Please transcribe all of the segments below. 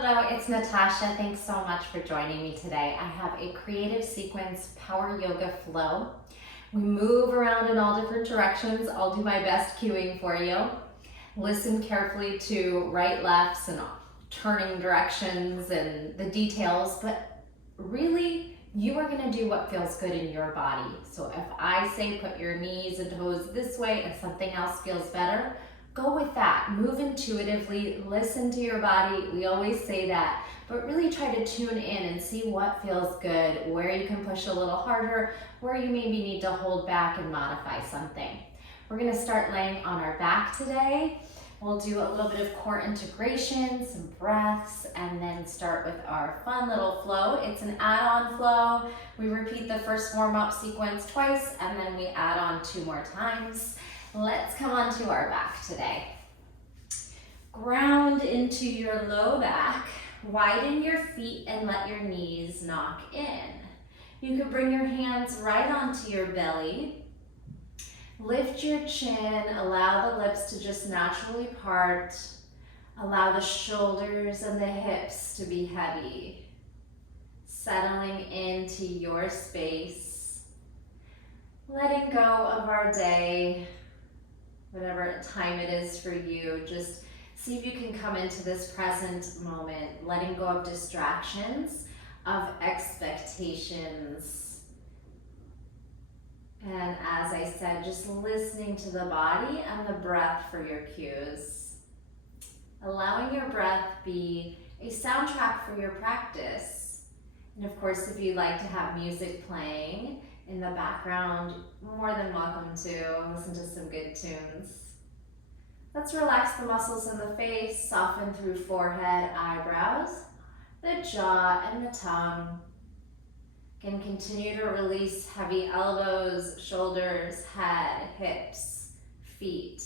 Hello, it's Natasha. Thanks so much for joining me today. I have a creative sequence power yoga flow. We move around in all different directions. I'll do my best cueing for you. Listen carefully to right, lefts, and turning directions and the details, but really you are going to do what feels good in your body. So if I say put your knees and toes this way and something else feels better, go with that. Move intuitively, listen to your body. We always say that, but really try to tune in and see what feels good, where you can push a little harder, where you maybe need to hold back and modify something. We're going to start laying on our back today. We'll do a little bit of core integration, some breaths, and then start with our fun little flow. It's an add-on flow. We repeat the first warm-up sequence twice, and then we add on 2 more times. Let's come onto our back today. Ground into your low back, widen your feet and let your knees knock in. You can bring your hands right onto your belly. Lift your chin, allow the lips to just naturally part. Allow the shoulders and the hips to be heavy. Settling into your space. Letting go of our day. Whatever time it is for you, just see if you can come into this present moment, letting go of distractions, of expectations. And as I said, just listening to the body and the breath for your cues. Allowing your breath be a soundtrack for your practice. And of course, if you'd like to have music playing in the background, more than welcome to listen to some good tunes. Let's relax the muscles in the face, soften through forehead, eyebrows, the jaw, and the tongue. Again, continue to release heavy elbows, shoulders, head, hips, feet.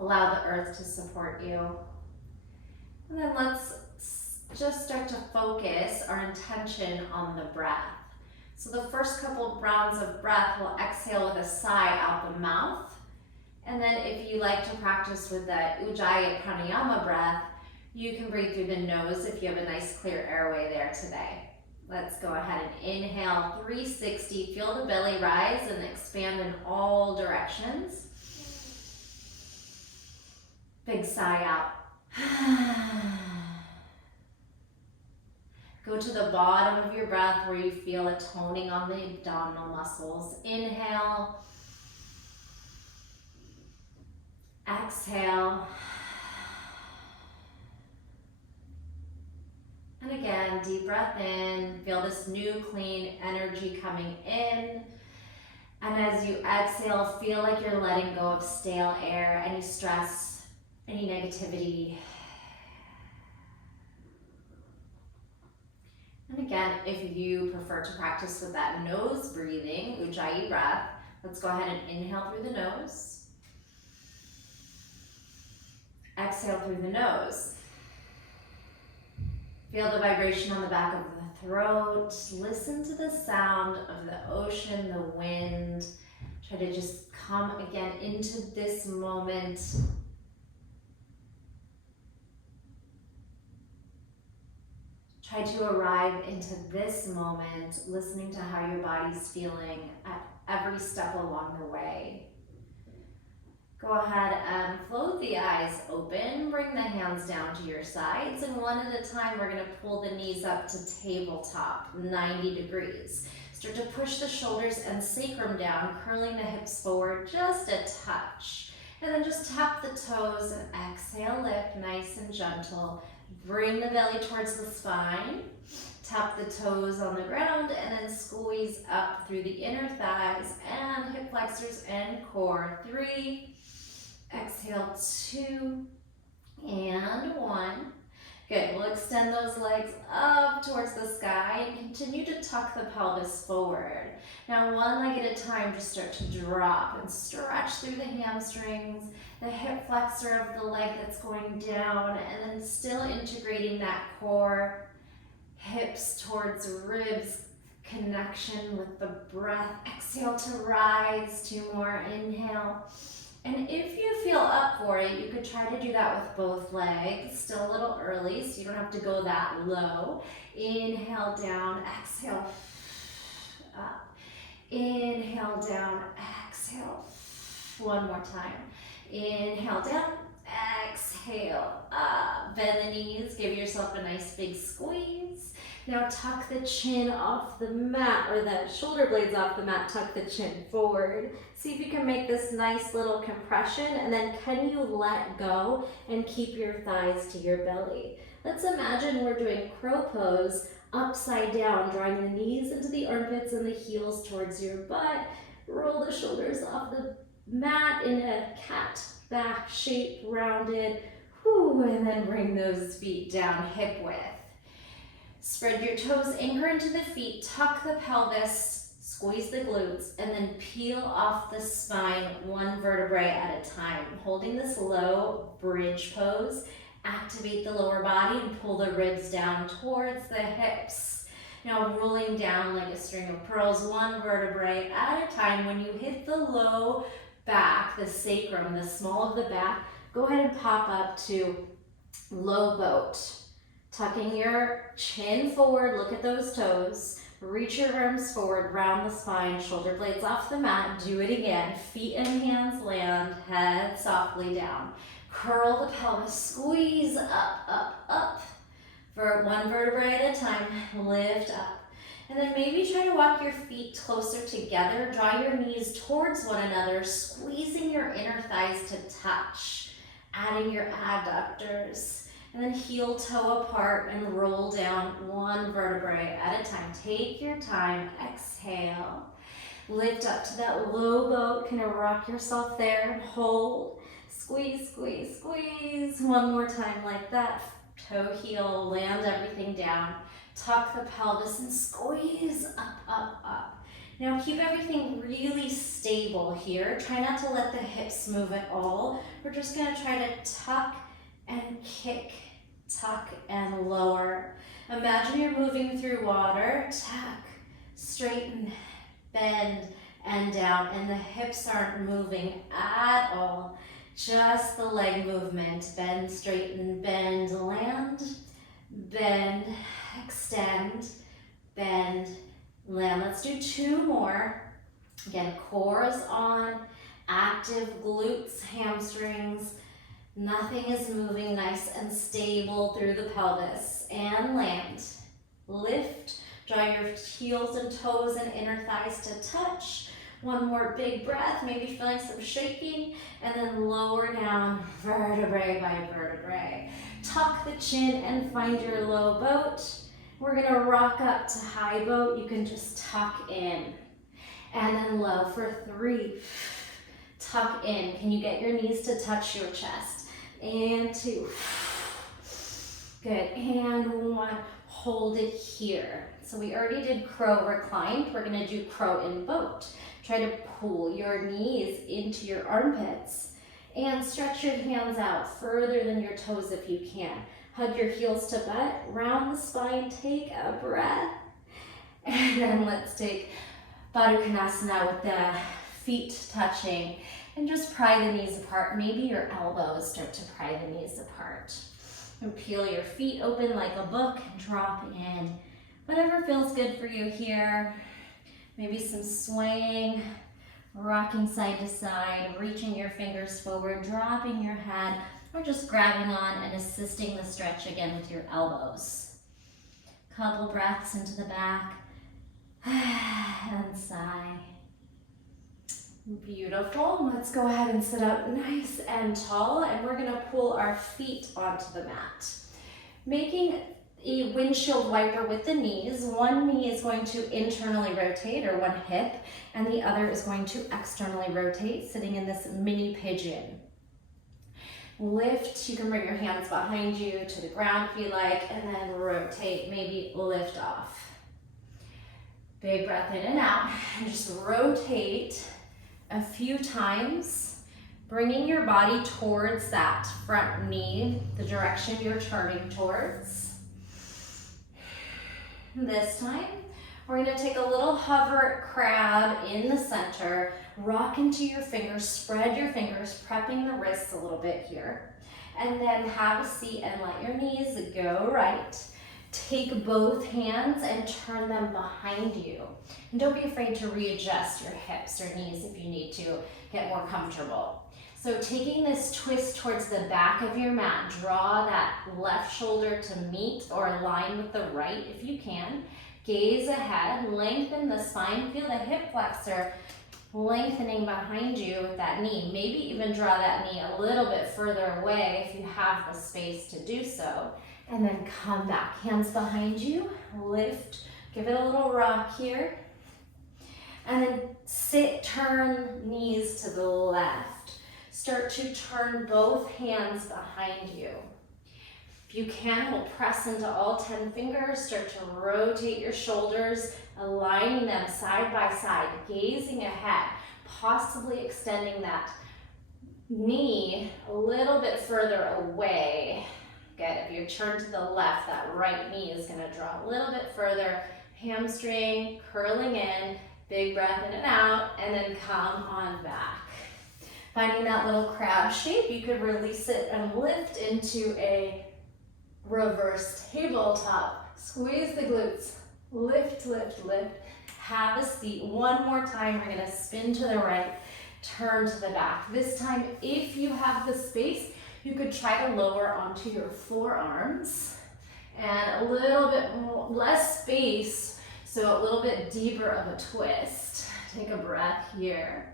Allow the earth to support you. And then let's just start to focus our intention on the breath. So the first couple rounds of breath, we'll exhale with a sigh out the mouth. And then if you like to practice with the Ujjayi Pranayama breath, you can breathe through the nose if you have a nice clear airway there today. Let's go ahead and inhale 360. Feel the belly rise and expand in all directions. Big sigh out. Go to the bottom of your breath where you feel a toning on the abdominal muscles. Inhale. Exhale. And again, deep breath in. Feel this new clean energy coming in. And as you exhale, feel like you're letting go of stale air, any stress, any negativity. And again, if you prefer to practice with that nose breathing, Ujjayi breath, let's go ahead and inhale through the nose. Exhale through the nose. Feel the vibration on the back of the throat. Listen to the sound of the ocean, the wind. Try to just come again into this moment. Try to arrive into this moment, listening to how your body's feeling at every step along the way. Go ahead and float the eyes open. Bring the hands down to your sides, and one at a time, we're going to pull the knees up to tabletop, 90 degrees. Start to push the shoulders and sacrum down, curling the hips forward just a touch. And then just tap the toes and exhale, lift, nice and gentle. Bring the belly towards the spine. Tap the toes on the ground and then squeeze up through the inner thighs and hip flexors and core. 3, exhale 2, and 1. Good, we'll extend those legs up towards the sky and continue to tuck the pelvis forward. Now one leg at a time, just start to drop and stretch through the hamstrings, the hip flexor of the leg that's going down, and then still integrating that core, hips towards ribs, connection with the breath. Exhale to rise, 2 more, inhale. And if you feel up for it, you could try to do that with both legs. Still a little early, so you don't have to go that low. Inhale down, exhale, up. Inhale down, exhale. One more time. Inhale down, exhale up. Bend the knees, give yourself a nice big squeeze. Now tuck the chin off the mat, or the shoulder blades off the mat, tuck the chin forward. See if you can make this nice little compression, and then can you let go and keep your thighs to your belly? Let's imagine we're doing crow pose, upside down, drawing the knees into the armpits and the heels towards your butt. Roll the shoulders off the mat in a cat back shape, rounded. Whew, and then bring those feet down hip width. Spread your toes, anchor into the feet, tuck the pelvis, squeeze the glutes, and then peel off the spine one vertebrae at a time. Holding this low bridge pose, activate the lower body and pull the ribs down towards the hips. Now rolling down like a string of pearls, one vertebrae at a time. When you hit the low back, the sacrum, the small of the back, go ahead and pop up to low boat. Tucking your chin forward, look at those toes. Reach your arms forward, round the spine, shoulder blades off the mat. Do it again. Feet and hands land, head softly down. Curl the pelvis, squeeze up, up, up. For one vertebrae at a time, lift up. And then maybe try to walk your feet closer together. Draw your knees towards one another, squeezing your inner thighs to touch. Adding your adductors. And then heel toe apart and roll down one vertebrae at a time. Take your time, exhale. Lift up to that low boat, kind of rock yourself there and hold. Squeeze, squeeze, squeeze. One more time like that. Toe heel, land everything down. Tuck the pelvis and squeeze up, up, up. Now keep everything really stable here. Try not to let the hips move at all. We're just gonna try to tuck and kick, tuck and lower. Imagine you're moving through water. Tuck, straighten, bend, and down. And the hips aren't moving at all. Just the leg movement. Bend, straighten, bend, land, bend, extend, bend, land. Let's do two more. Again, core is on, active glutes, hamstrings. Nothing is moving, nice and stable through the pelvis. And land. Lift, draw your heels and toes and inner thighs to touch. One more big breath, maybe feeling some shaking, and then lower down vertebrae by vertebrae. Tuck the chin and find your low boat. We're gonna rock up to high boat. You can just tuck in. And then low for 3. Tuck in. Can you get your knees to touch your chest? And 2. Good, and 1. Hold it here. So we already did crow reclined. We're gonna do crow in boat. Try to pull your knees into your armpits and stretch your hands out further than your toes if you can. Hug your heels to butt, round the spine, take a breath. And then let's take Baddha Konasana with the feet touching and just pry the knees apart. Maybe your elbows start to pry the knees apart. And peel your feet open like a book and drop in. Whatever feels good for you here. Maybe some swaying, rocking side to side, reaching your fingers forward, dropping your head, or just grabbing on and assisting the stretch again with your elbows. Couple breaths into the back, and sigh. Beautiful. Let's go ahead and sit up nice and tall, and we're gonna pull our feet onto the mat. Making a windshield wiper with the knees. One knee is going to internally rotate, or one hip, and the other is going to externally rotate, sitting in this mini pigeon. Lift, you can bring your hands behind you to the ground if you like, and then rotate, maybe lift off. Big breath in and out, and just rotate a few times, bringing your body towards that front knee, the direction you're turning towards. This time, We're gonna take a little hover crab in the center, rock into your fingers, spread your fingers, prepping the wrists a little bit here. And then have a seat and let your knees go right. Take both hands and turn them behind you. And don't be afraid to readjust your hips or knees if you need to get more comfortable. So taking this twist towards the back of your mat, draw that left shoulder to meet or align with the right if you can. Gaze ahead, lengthen the spine, feel the hip flexor lengthening behind you with that knee. Maybe even draw that knee a little bit further away if you have the space to do so. And then come back, hands behind you, lift, give it a little rock here. And then sit, turn knees to the left. Start to turn both hands behind you. If you can, we'll press into all 10 fingers, start to rotate your shoulders, aligning them side by side, gazing ahead, possibly extending that knee a little bit further away. Good, if you turn to the left, that right knee is gonna draw a little bit further, hamstring, curling in, big breath in and out, and then come on back. Finding that little crab shape, you could release it and lift into a reverse tabletop. Squeeze the glutes, lift, lift, lift. Have a seat. One more time, we're gonna spin to the right, turn to the back. This time, if you have the space, you could try to lower onto your forearms and a little bit less space, so a little bit deeper of a twist. Take a breath here.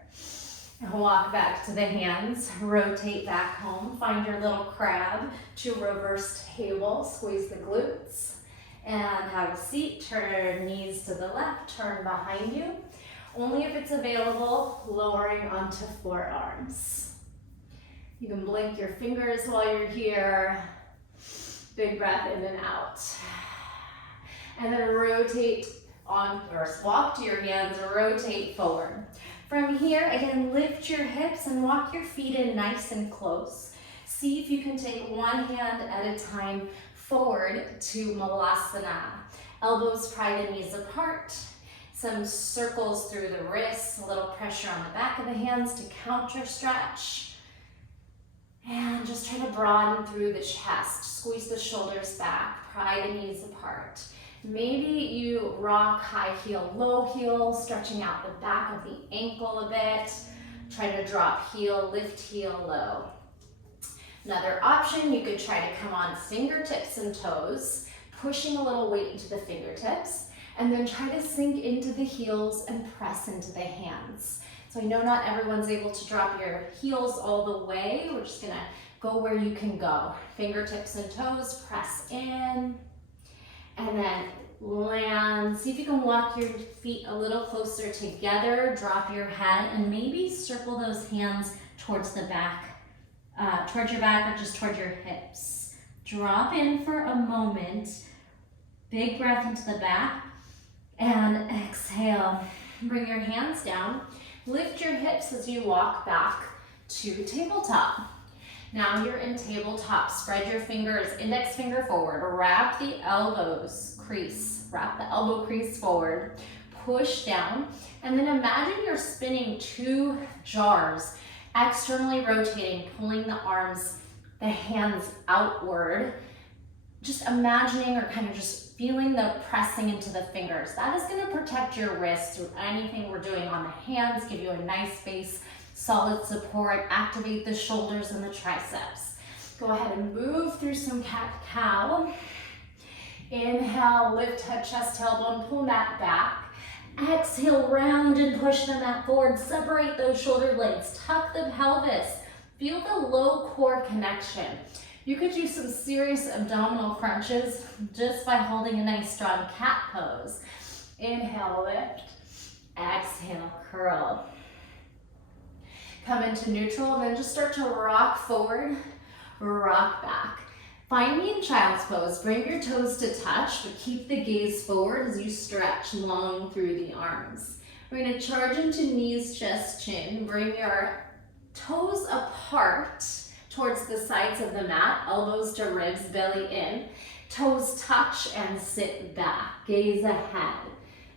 And walk back to the hands, rotate back home, find your little crab to reverse table, squeeze the glutes, and have a seat, turn knees to the left, turn behind you. Only if it's available, lowering onto forearms. You can blink your fingers while you're here. Big breath in and out. And then rotate on, or walk to your hands, rotate forward. From here, again, lift your hips and walk your feet in nice and close. See if you can take one hand at a time forward to Malasana. Elbows pry the knees apart. Some circles through the wrists, a little pressure on the back of the hands to counter stretch. And just try to broaden through the chest. Squeeze the shoulders back, pry the knees apart. Maybe you rock high heel, low heel, stretching out the back of the ankle a bit. Try to drop heel, lift heel, low. Another option, you could try to come on fingertips and toes, pushing a little weight into the fingertips, and then try to sink into the heels and press into the hands. So I know not everyone's able to drop your heels all the way. We're just gonna go where you can go. Fingertips and toes, press in. And then land. See if you can walk your feet a little closer together. Drop your head and maybe circle those hands towards the back, towards your back or just towards your hips. Drop in for a moment. Big breath into the back and exhale. Bring your hands down. Lift your hips as you walk back to tabletop. Now you're in tabletop. Spread your fingers, index finger forward. Wrap the elbows crease. Wrap the elbow crease forward. Push down. And then imagine you're spinning 2 jars, externally rotating, pulling the arms, the hands outward. Just imagining or kind of just feeling the pressing into the fingers. That is going to protect your wrists through anything we're doing on the hands, give you a nice base, solid support, activate the shoulders and the triceps. Go ahead and move through some cat-cow. Inhale, lift head, chest, tailbone, pull that back. Exhale, round and push the mat forward. Separate those shoulder blades, tuck the pelvis. Feel the low core connection. You could do some serious abdominal crunches just by holding a nice strong cat pose. Inhale, lift. Exhale, curl. Come into neutral and then just start to rock forward, rock back. Find me in child's pose. Bring your toes to touch, but keep the gaze forward as you stretch long through the arms. We're gonna charge into knees, chest, chin. Bring your toes apart towards the sides of the mat, elbows to ribs, belly in. Toes touch and sit back. Gaze ahead.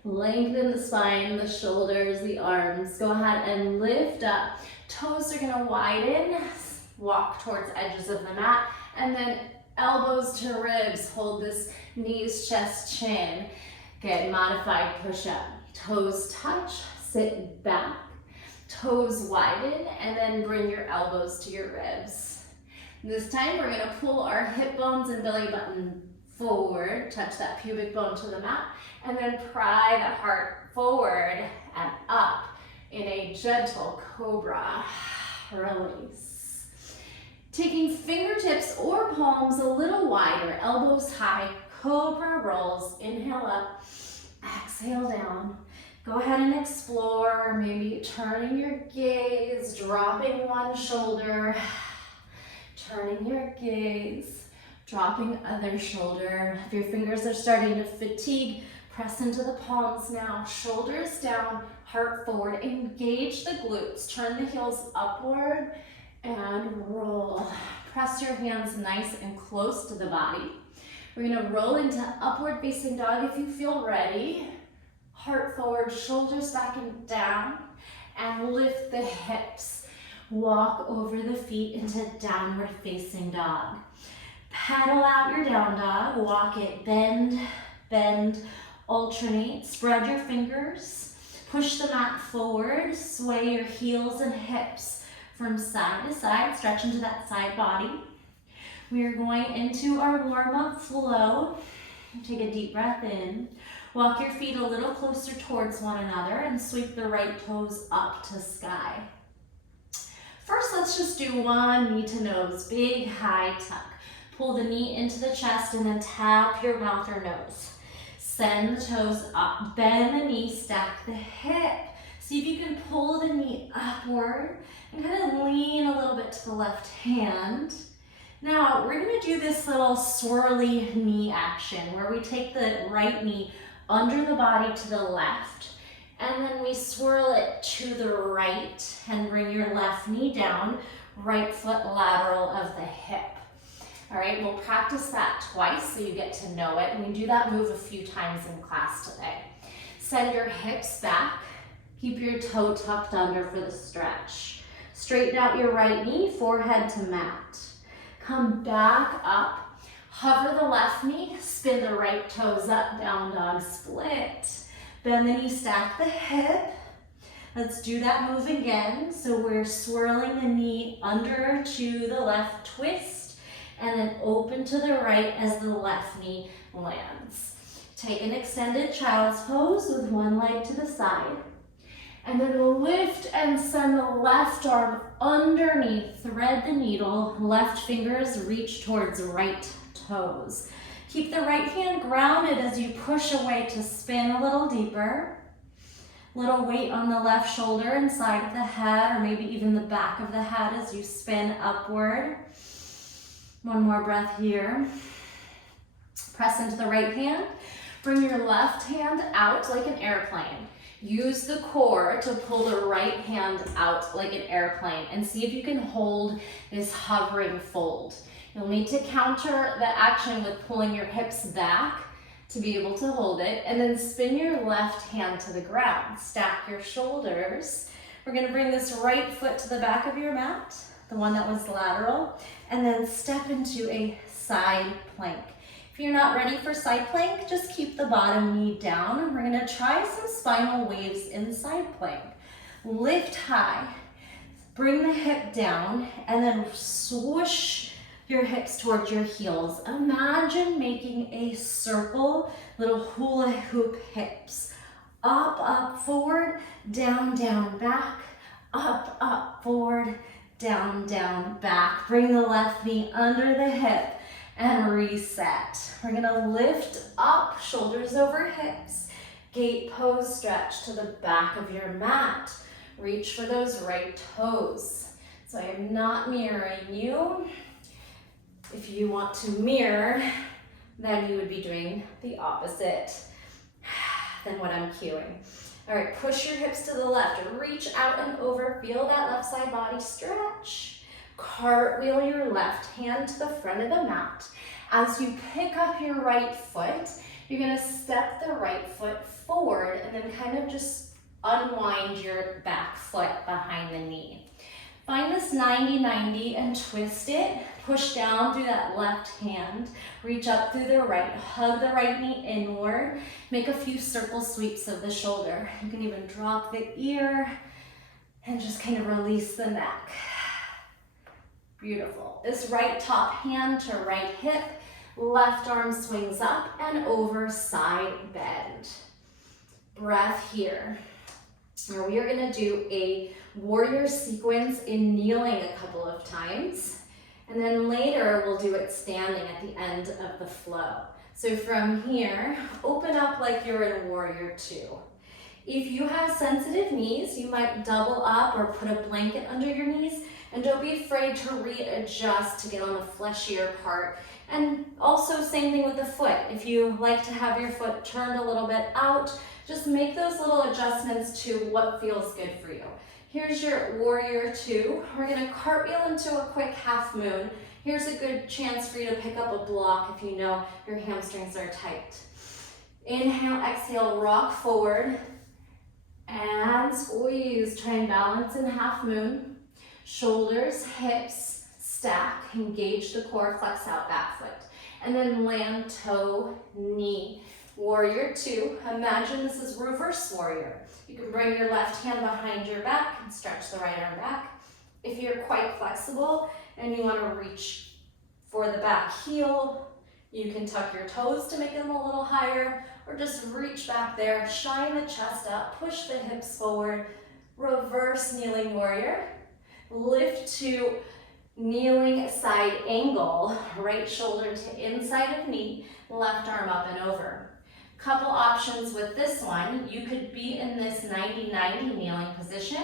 Lengthen the spine, the shoulders, the arms. Go ahead and lift up. Toes are gonna widen. Walk towards edges of the mat. And then elbows to ribs. Hold this knees, chest, chin. Good, modified push-up. Toes touch, sit back. Toes widen, and then bring your elbows to your ribs. This time we're gonna pull our hip bones and belly button forward, touch that pubic bone to the mat, and then pry the heart forward and up in a gentle cobra. Release. Taking fingertips or palms a little wider, elbows high, cobra rolls. Inhale up, exhale down. Go ahead and explore, maybe turning your gaze, dropping one shoulder, turning your gaze, dropping other shoulder. If your fingers are starting to fatigue, press into the palms now. Shoulders down, heart forward. Engage the glutes. Turn the heels upward and roll. Press your hands nice and close to the body. We're gonna roll into upward facing dog if you feel ready. Heart forward, shoulders back and down, and lift the hips. Walk over the feet into downward facing dog. Paddle out your down dog, walk it, bend, bend, alternate, spread your fingers, push the mat forward, sway your heels and hips from side to side, stretch into that side body. We are going into our warm-up flow. Take a deep breath in. Walk your feet a little closer towards one another and sweep the right toes up to sky. First, let's just do one knee to nose, big high tuck. Pull the knee into the chest and then tap your mouth or nose. Send the toes up, bend the knee, stack the hip. See if you can pull the knee upward and kind of lean a little bit to the left hand. Now, we're gonna do this little swirly knee action where we take the right knee under the body to the left, and then we swirl it to the right and bring your left knee down, right foot lateral of the hip. All right, we'll practice that twice so you get to know it, and we do that move a few times in class today. Send your hips back, keep your toe tucked under for the stretch. Straighten out your right knee, forehead to mat. Come back up. Hover the left knee, spin the right toes up, down dog split. Bend the knee, stack the hip. Let's do that move again. So we're swirling the knee under to the left, twist, and then open to the right as the left knee lands. Take an extended child's pose with one leg to the side. And then lift and send the left arm underneath, thread the needle, left fingers reach towards right toes. Keep the right hand grounded as you push away to spin a little deeper. Little weight on the left shoulder and side of the head, or maybe even the back of the head as you spin upward. One more breath here. Press into the right hand. Bring your left hand out like an airplane. Use the core to pull the right hand out like an airplane and see if you can hold this hovering fold. You'll need to counter the action with pulling your hips back to be able to hold it, and then spin your left hand to the ground. Stack your shoulders. We're gonna bring this right foot to the back of your mat, the one that was lateral, and then step into a side plank. If you're not ready for side plank, just keep the bottom knee down. We're gonna try some spinal waves in side plank. Lift high, bring the hip down, and then swoosh your hips towards your heels. Imagine making a circle, little hula hoop hips. Up, up, forward, down, down, back. Up, up, forward, down, down, back. Bring the left knee under the hip and reset. We're gonna lift up, shoulders over hips. Gate pose stretch to the back of your mat. Reach for those right toes. So I am not mirroring you. If you want to mirror, then you would be doing the opposite than what I'm cueing. All right, push your hips to the left. Reach out and over. Feel that left side body stretch. Cartwheel your left hand to the front of the mat. As you pick up your right foot, You're gonna step the right foot forward and then kind of just unwind your back foot behind the knee. Find this 90-90 and twist it. Push down through that left hand. Reach up through the right. Hug the right knee inward. Make a few circle sweeps of the shoulder. You can even drop the ear and just kind of release the neck. Beautiful. This right top hand to right hip. Left arm swings up and over, side bend. Breath here. Now we are going to do a warrior sequence in kneeling a couple of times, and then later we'll do it standing at the end of the flow. So from here, open up like you're in warrior two. If you have sensitive knees, you might double up or put a blanket under your knees, and don't be afraid to readjust to get on the fleshier part. And also same thing with the foot. If you like to have your foot turned a little bit out, just make those little adjustments to what feels good for you. Here's your warrior two. We're gonna cartwheel into a quick half moon. Here's a good chance for you to pick up a block if you know your hamstrings are tight. Inhale, exhale, rock forward and squeeze. Try and balance in half moon. Shoulders, hips, stack, engage the core, flex out back foot. And then land, toe, knee. Warrior two, imagine this is reverse warrior. You can bring your left hand behind your back and stretch the right arm back. If you're quite flexible and you want to reach for the back heel, you can tuck your toes to make them a little higher, or just reach back there, shine the chest up, push the hips forward, reverse kneeling warrior. Lift to kneeling side angle, right shoulder to inside of knee, left arm up and over. Couple options with this one. You could be in this 90-90 kneeling position,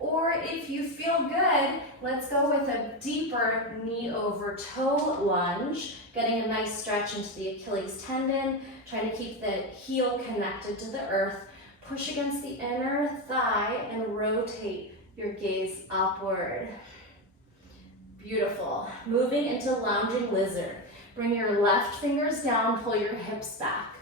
or if you feel good, let's go with a deeper knee over toe lunge, getting a nice stretch into the Achilles tendon, trying to keep the heel connected to the earth. Push against the inner thigh and rotate your gaze upward. Beautiful. Moving into lounging lizard. Bring your left fingers down, pull your hips back.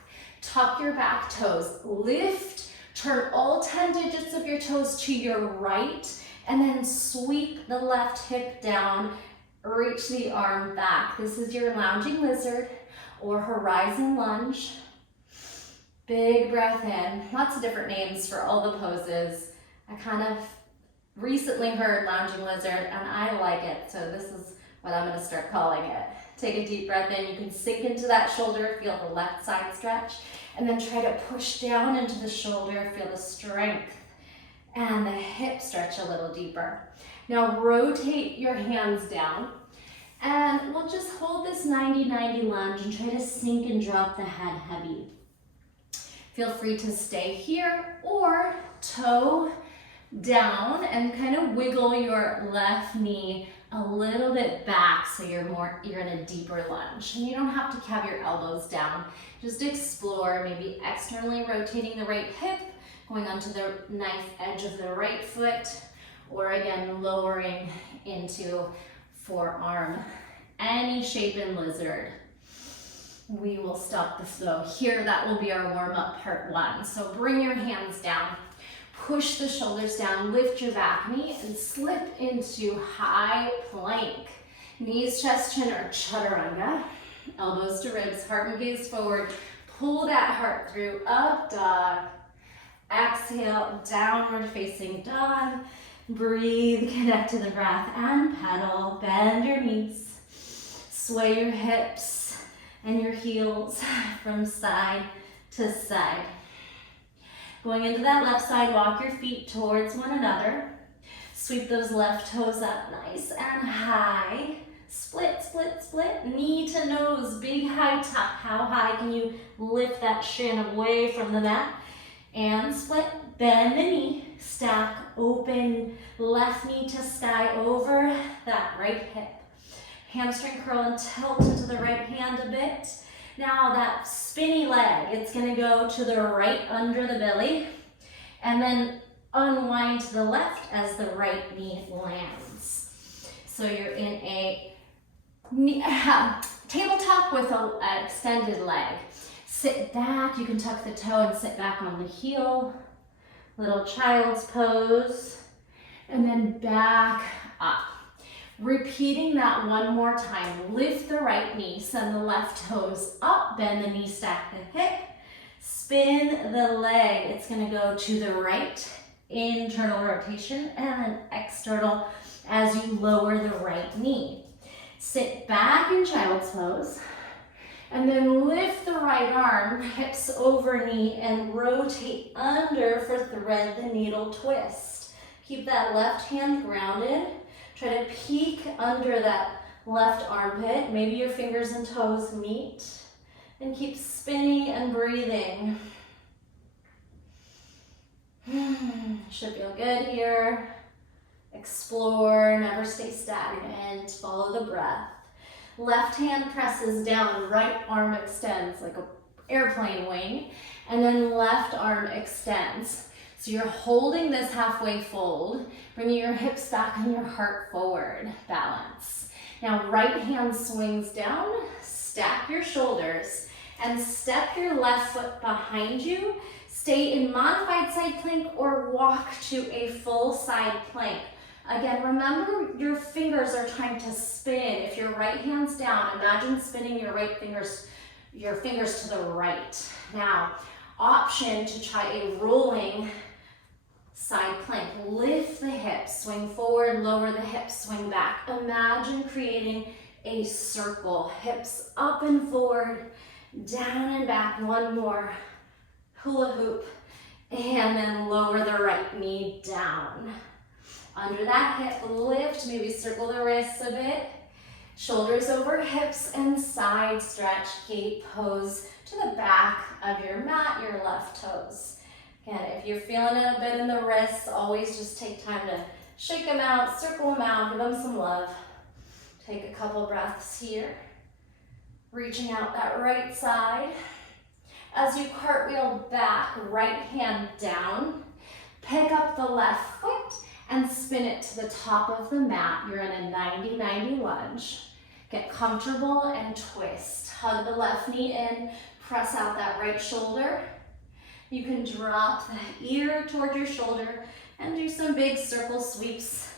Tuck your back toes, lift, turn all 10 digits of your toes to your right, and then sweep the left hip down, reach the arm back. This is your lounging lizard or horizon lunge. Big breath in. Lots of different names for all the poses. I kind of recently heard lounging lizard and I like it, so this is what I'm going to start calling it. Take a deep breath in. You can sink into that shoulder, feel the left side stretch, and then try to push down into the shoulder, feel the strength, and the hip stretch a little deeper. Now rotate your hands down, and we'll just hold this 90-90 lunge and try to sink and drop the head heavy. Feel free to stay here or toe down and kind of wiggle your left knee a little bit back so you're in a deeper lunge. And you don't have to have your elbows down. Just explore, maybe externally rotating the right hip, going onto the knife edge of the right foot, or again, lowering into forearm. Any shape in lizard. We will stop the flow here. That will be our warm-up part one. So bring your hands down. Push the shoulders down, lift your back knee, and slip into high plank. Knees, chest, chin, or chaturanga. Elbows to ribs, heart and gaze forward. Pull that heart through, up dog. Exhale, downward facing dog. Breathe, connect to the breath, and pedal. Bend your knees. Sway your hips and your heels from side to side. Going into that left side, walk your feet towards one another. Sweep those left toes up nice and high. Split, split, split, knee to nose, big high tuck. How high can you lift that shin away from the mat? And split, bend the knee, stack, open, left knee to sky over that right hip. Hamstring curl and tilt into the right hand a bit. Now that spinny leg, it's gonna go to the right under the belly and then unwind to the left as the right knee lands. So you're in a tabletop with an extended leg. Sit back, you can tuck the toe and sit back on the heel. Little child's pose. And then back up. Repeating that one more time. Lift the right knee, send the left toes up, bend the knee, stack the hip. Spin the leg. It's gonna go to the right, internal rotation, and then external as you lower the right knee. Sit back in child's pose, and then lift the right arm, hips over knee, and rotate under for thread the needle twist. Keep that left hand grounded. Try to peek under that left armpit. Maybe your fingers and toes meet. And keep spinning and breathing. Should feel good here. Explore, never stay stagnant. Follow the breath. Left hand presses down, right arm extends like an airplane wing, and then left arm extends. So you're holding this halfway fold, bringing your hips back and your heart forward, balance. Now right hand swings down, stack your shoulders, and step your left foot behind you. Stay in modified side plank or walk to a full side plank. Again, remember your fingers are trying to spin. If your right hand's down, imagine spinning your fingers to the right. Now, option to try a rolling side plank. Lift the hips, swing forward, lower the hips, swing back. Imagine creating a circle. Hips up and forward, down and back. One more. Hula hoop. And then lower the right knee down. Under that hip, lift, maybe circle the wrists a bit. Shoulders over hips and side stretch, gate pose to the back of your mat, your left toes. Again, if you're feeling it a bit in the wrists, always just take time to shake them out, circle them out, give them some love. Take a couple breaths here. Reaching out that right side. As you cartwheel back, right hand down, pick up the left foot and spin it to the top of the mat. You're in a 90-90 lunge. Get comfortable and twist. Hug the left knee in, press out that right shoulder. You can drop the ear toward your shoulder and do some big circle sweeps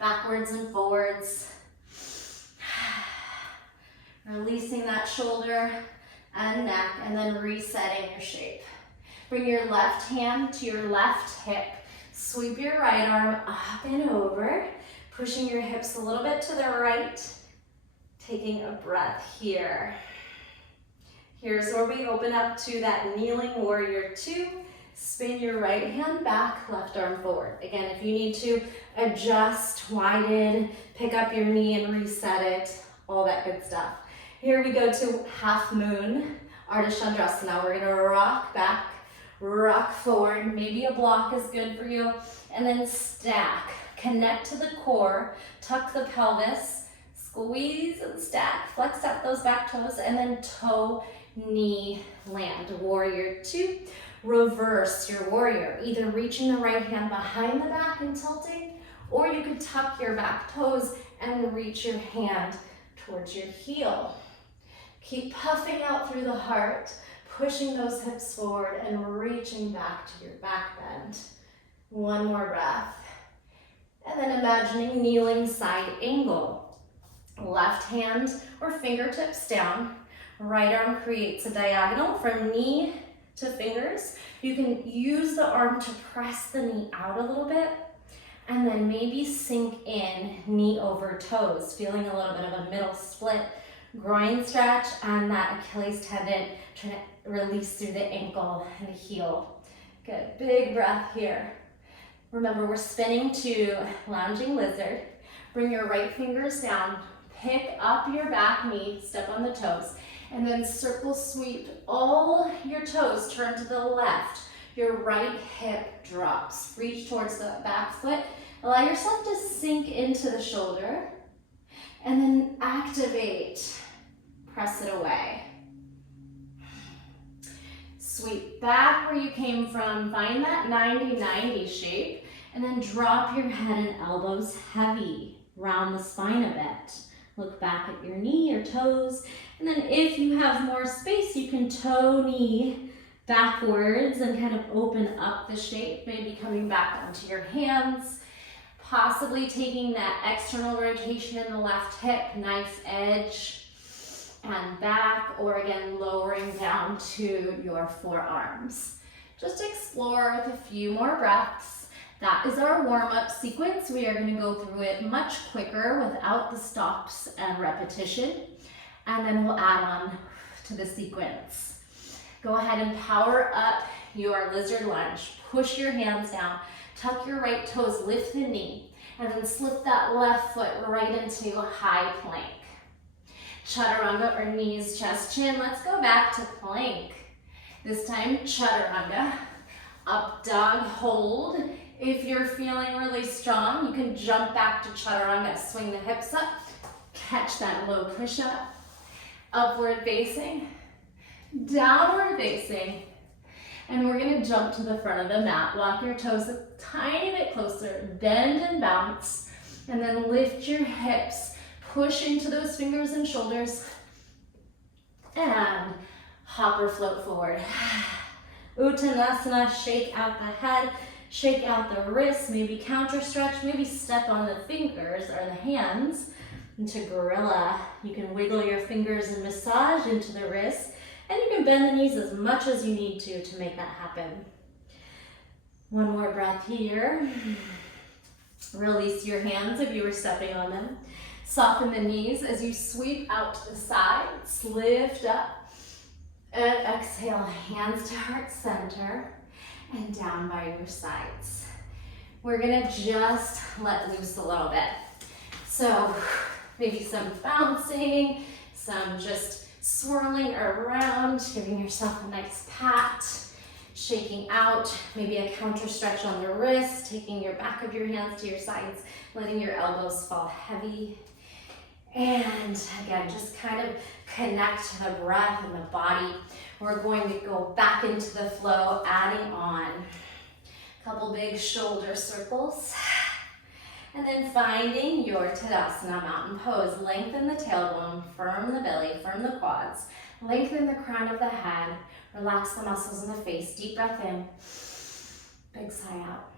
backwards and forwards. Releasing that shoulder and neck, and then resetting your shape. Bring your left hand to your left hip. Sweep your right arm up and over, pushing your hips a little bit to the right. Taking a breath here. Here's where we open up to that kneeling warrior 2. Spin your right hand back, left arm forward. Again, if you need to adjust, widen, pick up your knee and reset it, all that good stuff. Here we go to half moon, Ardha Chandrasana. We're gonna rock back, rock forward. Maybe a block is good for you. And then stack, connect to the core, tuck the pelvis, squeeze and stack, flex out those back toes, and then toe, knee, land. Warrior 2, reverse your warrior. Either reaching the right hand behind the back and tilting, or you could tuck your back toes and reach your hand towards your heel. Keep puffing out through the heart, pushing those hips forward and reaching back to your back bend. One more breath. And then imagining kneeling side angle. Left hand or fingertips down. Right arm creates a diagonal from knee to fingers. You can use the arm to press the knee out a little bit. And then maybe sink in, knee over toes, feeling a little bit of a middle split. Groin stretch and that Achilles tendon, trying to release through the ankle and the heel. Good, big breath here. Remember, we're spinning to lounging lizard. Bring your right fingers down, pick up your back knee, step on the toes, and then circle sweep all your toes, turn to the left. Your right hip drops. Reach towards the back foot. Allow yourself to sink into the shoulder, and then activate. Press it away. Sweep back where you came from. Find that 90-90 shape. And then drop your head and elbows heavy. Round the spine a bit. Look back at your knee or toes. And then if you have more space, you can toe knee backwards and kind of open up the shape, maybe coming back onto your hands, possibly taking that external rotation in the left hip, knife edge and back, or again, lowering down to your forearms. Just explore with a few more breaths. That is our warm-up sequence. We are going to go through it much quicker without the stops and repetition, and then we'll add on to the sequence. Go ahead and power up your lizard lunge. Push your hands down, tuck your right toes, lift the knee, and then slip that left foot right into a high plank. Chaturanga or knees, chest, chin. Let's go back to plank. This time, chaturanga, up dog, hold. If you're feeling really strong, you can jump back to chaturanga, swing the hips up, catch that low push-up, upward facing, downward facing, and we're gonna jump to the front of the mat. Walk your toes a tiny bit closer, bend and bounce, and then lift your hips, push into those fingers and shoulders, and hop or float forward. Uttanasana, shake out the head, shake out the wrists, maybe counter stretch, maybe step on the fingers or the hands into gorilla. You can wiggle your fingers and massage into the wrists, and you can bend the knees as much as you need to make that happen. One more breath here. Release your hands if you were stepping on them. Soften the knees as you sweep out to the sides, lift up, and exhale, hands to heart center, and down by your sides. We're gonna just let loose a little bit. So maybe some bouncing, some just swirling around, giving yourself a nice pat, shaking out, maybe a counter stretch on the wrist, taking your back of your hands to your sides, letting your elbows fall heavy. And again, just kind of connect to the breath and the body. We're going to go back into the flow, adding on a couple big shoulder circles. And then finding your Tadasana mountain pose. Lengthen the tailbone, firm the belly, firm the quads. Lengthen the crown of the head. Relax the muscles in the face. Deep breath in. Big sigh out.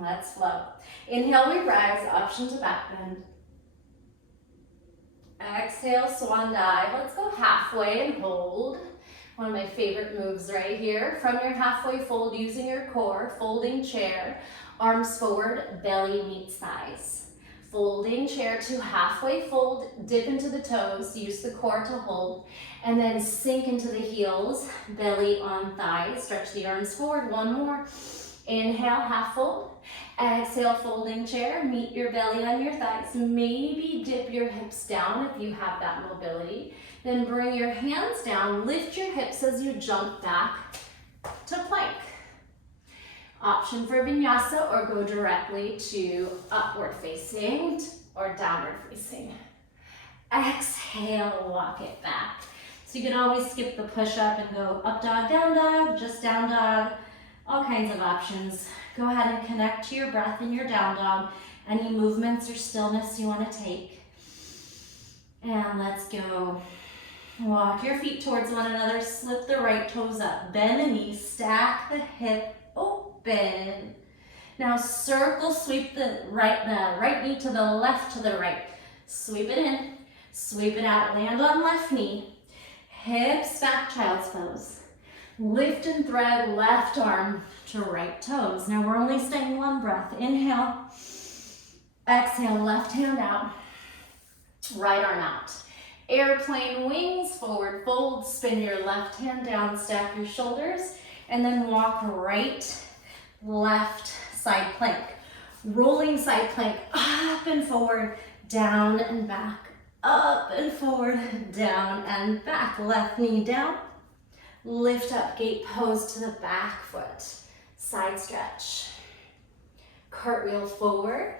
Let's flow. Inhale, we rise, option to back bend. Exhale, swan dive. Let's go halfway and hold. One of my favorite moves right here. From your halfway fold, using your core, folding chair. Arms forward, belly meets thighs. Folding chair to halfway fold, dip into the toes, use the core to hold, and then sink into the heels, belly on thighs. Stretch the arms forward, one more. Inhale, half fold. Exhale, folding chair, meet your belly on your thighs. Maybe dip your hips down if you have that mobility. Then bring your hands down, lift your hips as you jump back to plank. Option for vinyasa, or go directly to upward facing or downward facing. Exhale, walk it back. So you can always skip the push-up and go up dog, just down dog, all kinds of options. Go ahead and connect to your breath in your down dog. Any movements or stillness you want to take. And let's go. Walk your feet towards one another, slip the right toes up, bend the knees, stack the hip, open. Now circle, sweep the right knee to the left to the right. Sweep it in, sweep it out, land on left knee, hips back, child's pose. Lift and thread left arm to right toes. Now we're only staying one breath. Inhale, exhale, left hand out, right arm out. Airplane wings, forward fold, spin your left hand down, stack your shoulders, and then walk right, left side plank. Rolling side plank, up and forward, down and back, up and forward, down and back. Left knee down, lift up, gate pose to the back foot, side stretch. Cartwheel forward,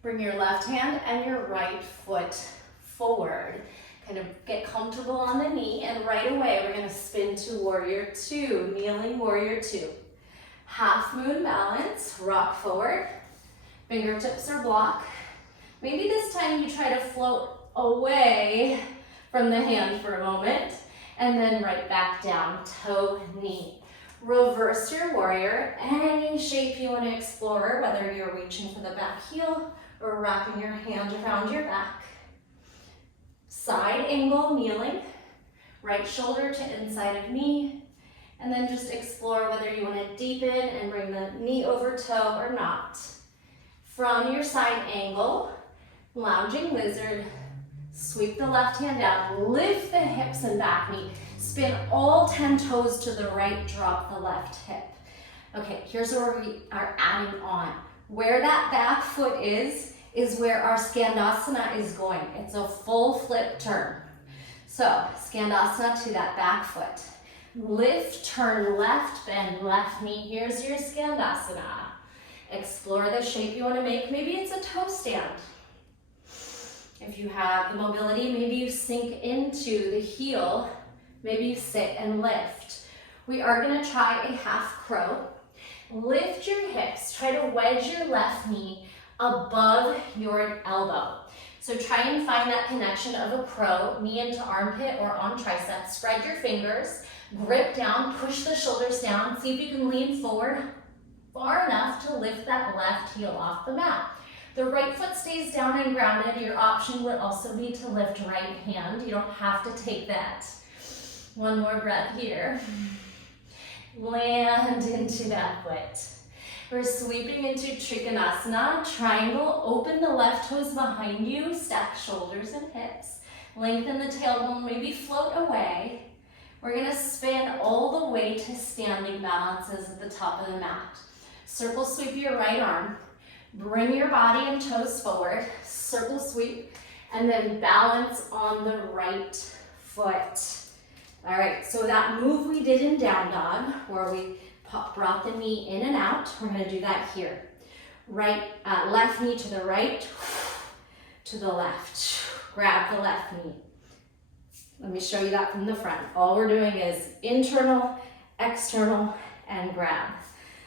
bring your left hand and your right foot forward. Kind of get comfortable on the knee, and right away we're going to spin to warrior two, kneeling warrior two. Half moon balance, rock forward, fingertips are block, Maybe this time you try to float away from the hand for a moment, and then right back down, toe, knee. Reverse your warrior, any shape you want to explore, whether you're reaching for the back heel or wrapping your hand around your back. Side angle, kneeling, right shoulder to inside of knee, and then just explore whether you want to deepen and bring the knee over toe or not. From your side angle, lounging lizard, sweep the left hand down, lift the hips and back knee, spin all 10 toes to the right, drop the left hip. Okay, here's where we are adding on. Where that back foot is where our Skandasana is going. It's a full flip turn. So, Skandasana to that back foot. Lift, turn left, bend left knee. Here's your Skandasana. Explore the shape you want to make. Maybe it's a toe stand. If you have the mobility, maybe you sink into the heel. Maybe you sit and lift. We are going to try a half crow. Lift your hips. Try to wedge your left knee above your elbow. So try and find that connection of a crow, knee into armpit or on tricep. Spread your fingers, grip down, push the shoulders down. See if you can lean forward far enough to lift that left heel off the mat. The right foot stays down and grounded. Your option would also be to lift right hand. You don't have to take that. One more breath here. Land into that foot. We're sweeping into Trikonasana. Triangle, open the left toes behind you. Stack shoulders and hips. Lengthen the tailbone, maybe float away. We're gonna spin all the way to standing balances at the top of the mat. Circle sweep your right arm. Bring your body and toes forward, circle sweep, and then balance on the right foot. All right, so that move we did in down dog, where we brought the knee in and out, we're gonna do that here. Left knee to the right, to the left. Grab the left knee. Let me show you that from the front. All we're doing is internal, external, and grab.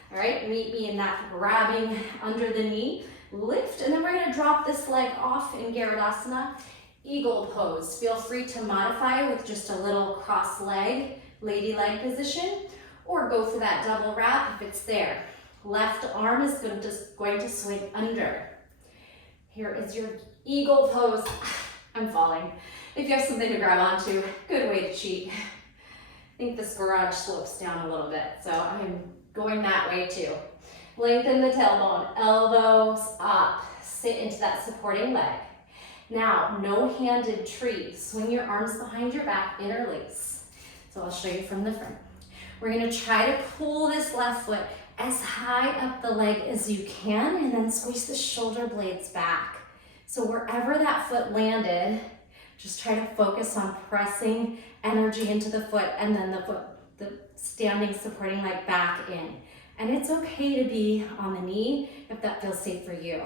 All right, meet me in that grabbing under the knee, lift, and then we're gonna drop this leg off in Garudasana, eagle pose. Feel free to modify with just a little cross leg, lady leg position, or go for that double wrap if it's there. Left arm is going to swing under. Here is your eagle pose. I'm falling. If you have something to grab onto, good way to cheat. I think this garage slopes down a little bit, so I'm going that way too. Lengthen the tailbone, elbows up, sit into that supporting leg. Now, no handed tree. Swing your arms behind your back, interlace. So I'll show you from the front. We're gonna try to pull this left foot as high up the leg as you can and then squeeze the shoulder blades back. So wherever that foot landed, just try to focus on pressing energy into the foot and then the standing supporting leg back in. And it's okay to be on the knee if that feels safe for you.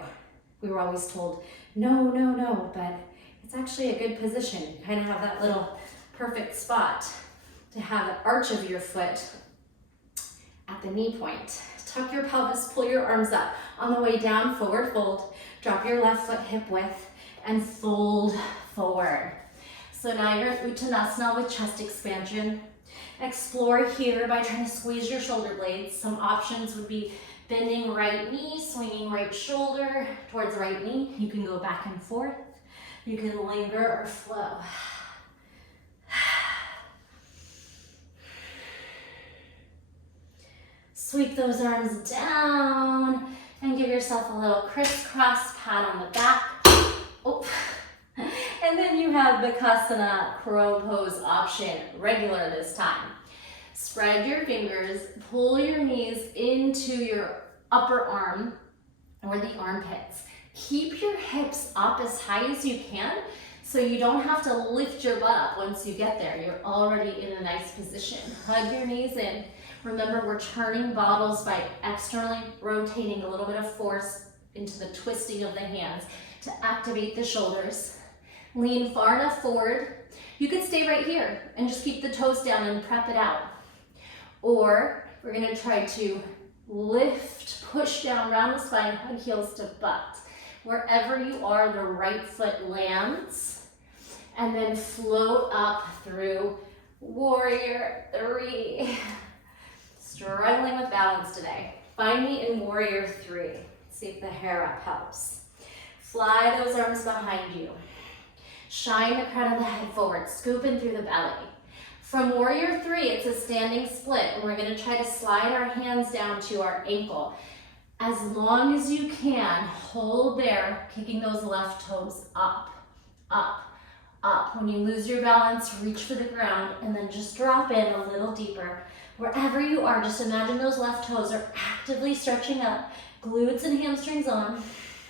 We were always told, no, but it's actually a good position. You kind of have that little perfect spot to have an arch of your foot at the knee point. Tuck your pelvis, pull your arms up. On the way down, forward fold. Drop your left foot hip width and fold forward. So now you're in Uttanasana with chest expansion. Explore here by trying to squeeze your shoulder blades. Some options would be bending right knee, swinging right shoulder towards right knee. You can go back and forth. You can linger or flow. Sweep those arms down and give yourself a little crisscross pat on the back. Oh. And then you have Bakasana crow pose option, regular this time. Spread your fingers, pull your knees into your upper arm or the armpits. Keep your hips up as high as you can so you don't have to lift your butt up once you get there. You're already in a nice position. Hug your knees in. Remember, we're turning bottles by externally rotating a little bit of force into the twisting of the hands to activate the shoulders. Lean far enough forward. You could stay right here and just keep the toes down and prep it out. Or we're gonna try to lift, push down, round the spine, hug heels to butt. Wherever you are, the right foot lands, and then float up through warrior three. Struggling with balance today. Find me in warrior three. See if the hair up helps. Fly those arms behind you. Shine the crown of the head forward, scooping through the belly. From warrior three, it's a standing split, and we're gonna try to slide our hands down to our ankle. As long as you can, hold there, kicking those left toes up, up, up. When you lose your balance, reach for the ground, and then just drop in a little deeper. Wherever you are, just imagine those left toes are actively stretching up, glutes and hamstrings on.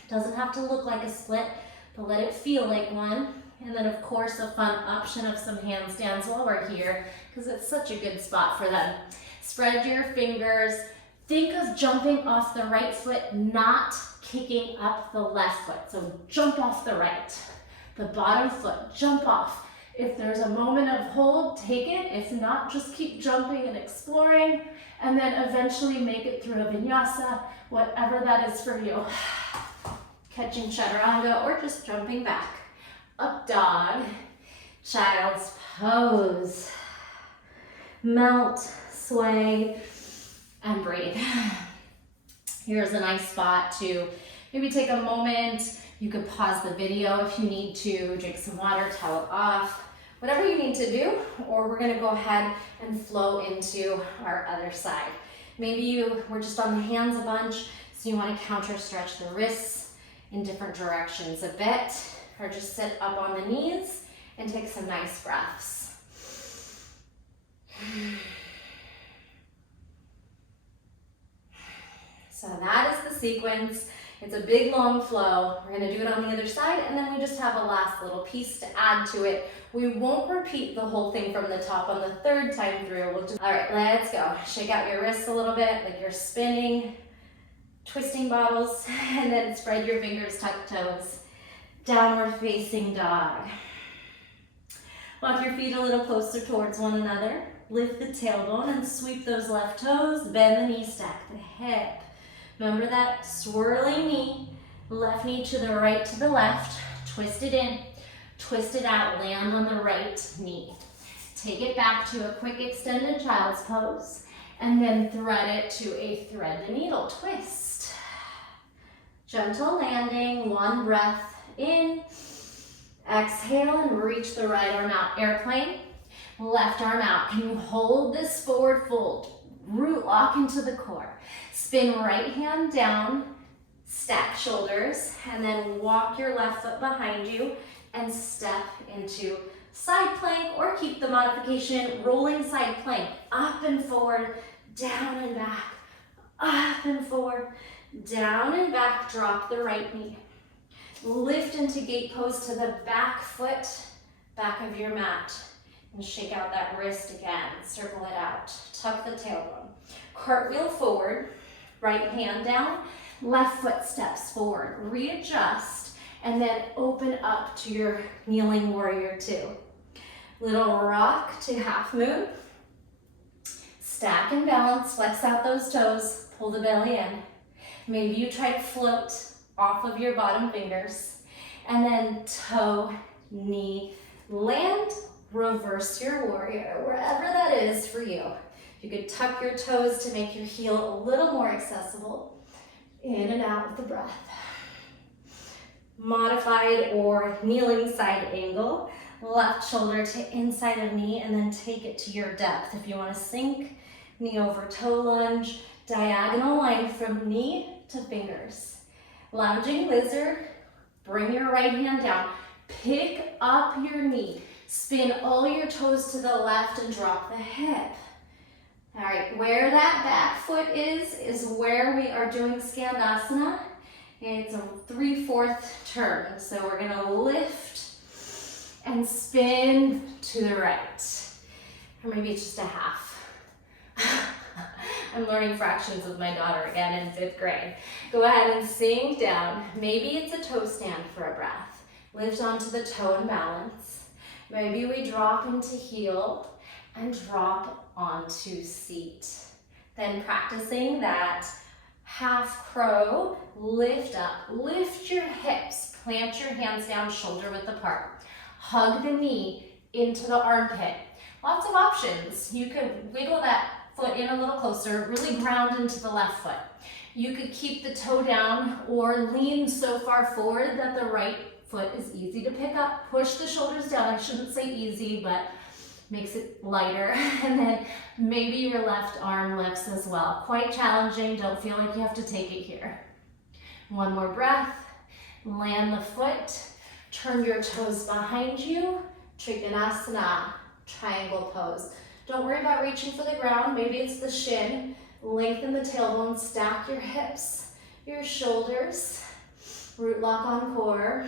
Doesn't have to look like a split, but let it feel like one. And then of course a fun option of some handstands while we're here, because it's such a good spot for them. Spread your fingers. Think of jumping off the right foot, not kicking up the left foot. So jump off the right. The bottom foot, jump off. If there's a moment of hold, take it. If not, just keep jumping and exploring, and then eventually make it through a vinyasa, whatever that is for you. Catching chaturanga or just jumping back. Up dog, child's pose. Melt, sway, and breathe. Here's a nice spot to maybe take a moment. You could pause the video if you need to, drink some water, towel off, whatever you need to do, or we're gonna go ahead and flow into our other side. Maybe you were just on the hands a bunch, so you wanna counter stretch the wrists in different directions a bit, or just sit up on the knees and take some nice breaths. So that is the sequence. It's a big long flow. We're gonna do it on the other side, and then we just have a last little piece to add to it. We won't repeat the whole thing from the top on the third time through. All right, let's go. Shake out your wrists a little bit like you're spinning, twisting bottles, and then spread your fingers, tuck toes. Downward facing dog. Walk your feet a little closer towards one another. Lift the tailbone and sweep those left toes. Bend the knee, stack the hip. Remember that swirling knee, left knee to the right, to the left. Twist it in, twist it out, land on the right knee. Take it back to a quick extended child's pose, and then thread it to a thread the needle twist. Gentle landing, one breath in. Exhale and reach the right arm out. Airplane, left arm out. Can you hold this forward fold? Root lock into the core. Spin right hand down, stack shoulders, and then walk your left foot behind you and step into side plank, or keep the modification rolling side plank. Up and forward, down and back, up and forward, down and back. Drop the right knee. Lift into gate pose to the back foot, back of your mat. And shake out that wrist again. Circle it out. Tuck the tailbone. Cartwheel forward. Right hand down. Left foot steps forward. Readjust. And then open up to your kneeling warrior two. Little rock to half moon. Stack and balance. Flex out those toes. Pull the belly in. Maybe you try to float off of your bottom fingers. And then toe, knee, land. Reverse your warrior, wherever that is for you. You could tuck your toes to make your heel a little more accessible. In and out with the breath. Modified or kneeling side angle. Left shoulder to inside of knee, and then take it to your depth. If you want to sink, knee over toe lunge. Diagonal line from knee to fingers. Lounging lizard. Bring your right hand down. Pick up your knee. Spin all your toes to the left and drop the hip. All right, where that back foot is where we are doing Skandasana. It's a 3/4 turn. So we're gonna lift and spin to the right. Or maybe it's just a half. I'm learning fractions with my daughter again in 5th grade. Go ahead and sink down. Maybe it's a toe stand for a breath. Lift onto the toe and balance. Maybe we drop into heel and drop onto seat. Then practicing that Half crow, lift up, lift your hips, plant your hands down, shoulder width apart. Hug the knee into the armpit. Lots of options. You could wiggle that foot in a little closer, really ground into the left foot. You could keep the toe down or lean so far forward that the right foot is easy to pick up. Push the shoulders down. I shouldn't say easy, but makes it lighter. And then maybe your left arm lifts as well. Quite challenging. Don't feel like you have to take it here. One more breath. Land the foot. Turn your toes behind you. Trikonasana, triangle pose. Don't worry about reaching for the ground. Maybe it's the shin. Lengthen the tailbone, stack your hips, your shoulders. Root lock on core.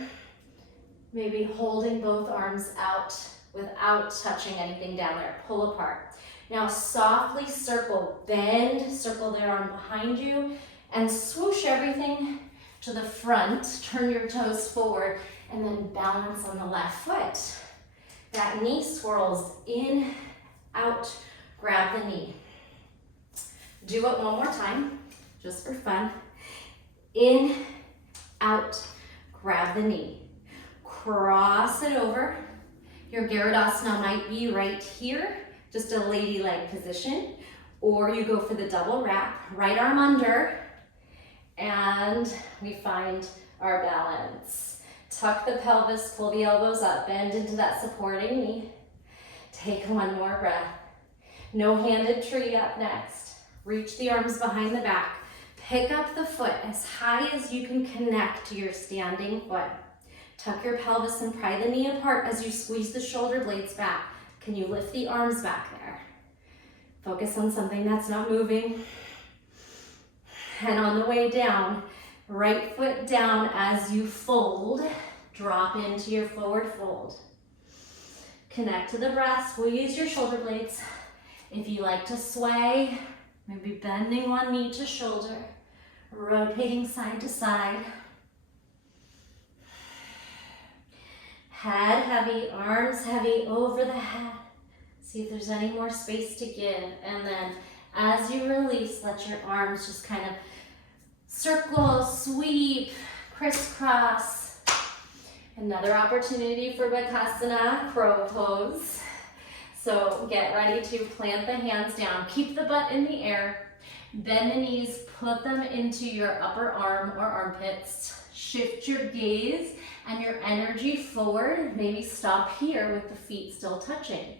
Maybe holding both arms out without touching anything down there. Pull apart. Now softly circle, bend, circle the arm behind you, and swoosh everything to the front. Turn your toes forward, and then balance on the left foot. That knee swirls in, out, grab the knee. Do it one more time, just for fun. In, out, grab the knee. Cross it over. Your Garudasana might be right here, just a lady leg position, or you go for the double wrap, right arm under, and we find our balance. Tuck the pelvis, pull the elbows up, bend into that supporting knee. Take one more breath. No handed tree up next. Reach the arms behind the back. Pick up the foot as high as you can connect to your standing foot. Tuck your pelvis and pry the knee apart as you squeeze the shoulder blades back. Can you lift the arms back there? Focus on something that's not moving. And on the way down, right foot down as you fold, drop into your forward fold. Connect to the breath, squeeze your shoulder blades. If you like to sway, maybe bending one knee to shoulder, rotating side to side. Head heavy, arms heavy over the head. See if there's any more space to give. And then as you release, let your arms just kind of circle, sweep, crisscross. Another opportunity for Bakasana, crow pose. So get ready to plant the hands down. Keep the butt in the air. Bend the knees, put them into your upper arm or armpits. Shift your gaze and your energy forward. Maybe stop here with the feet still touching.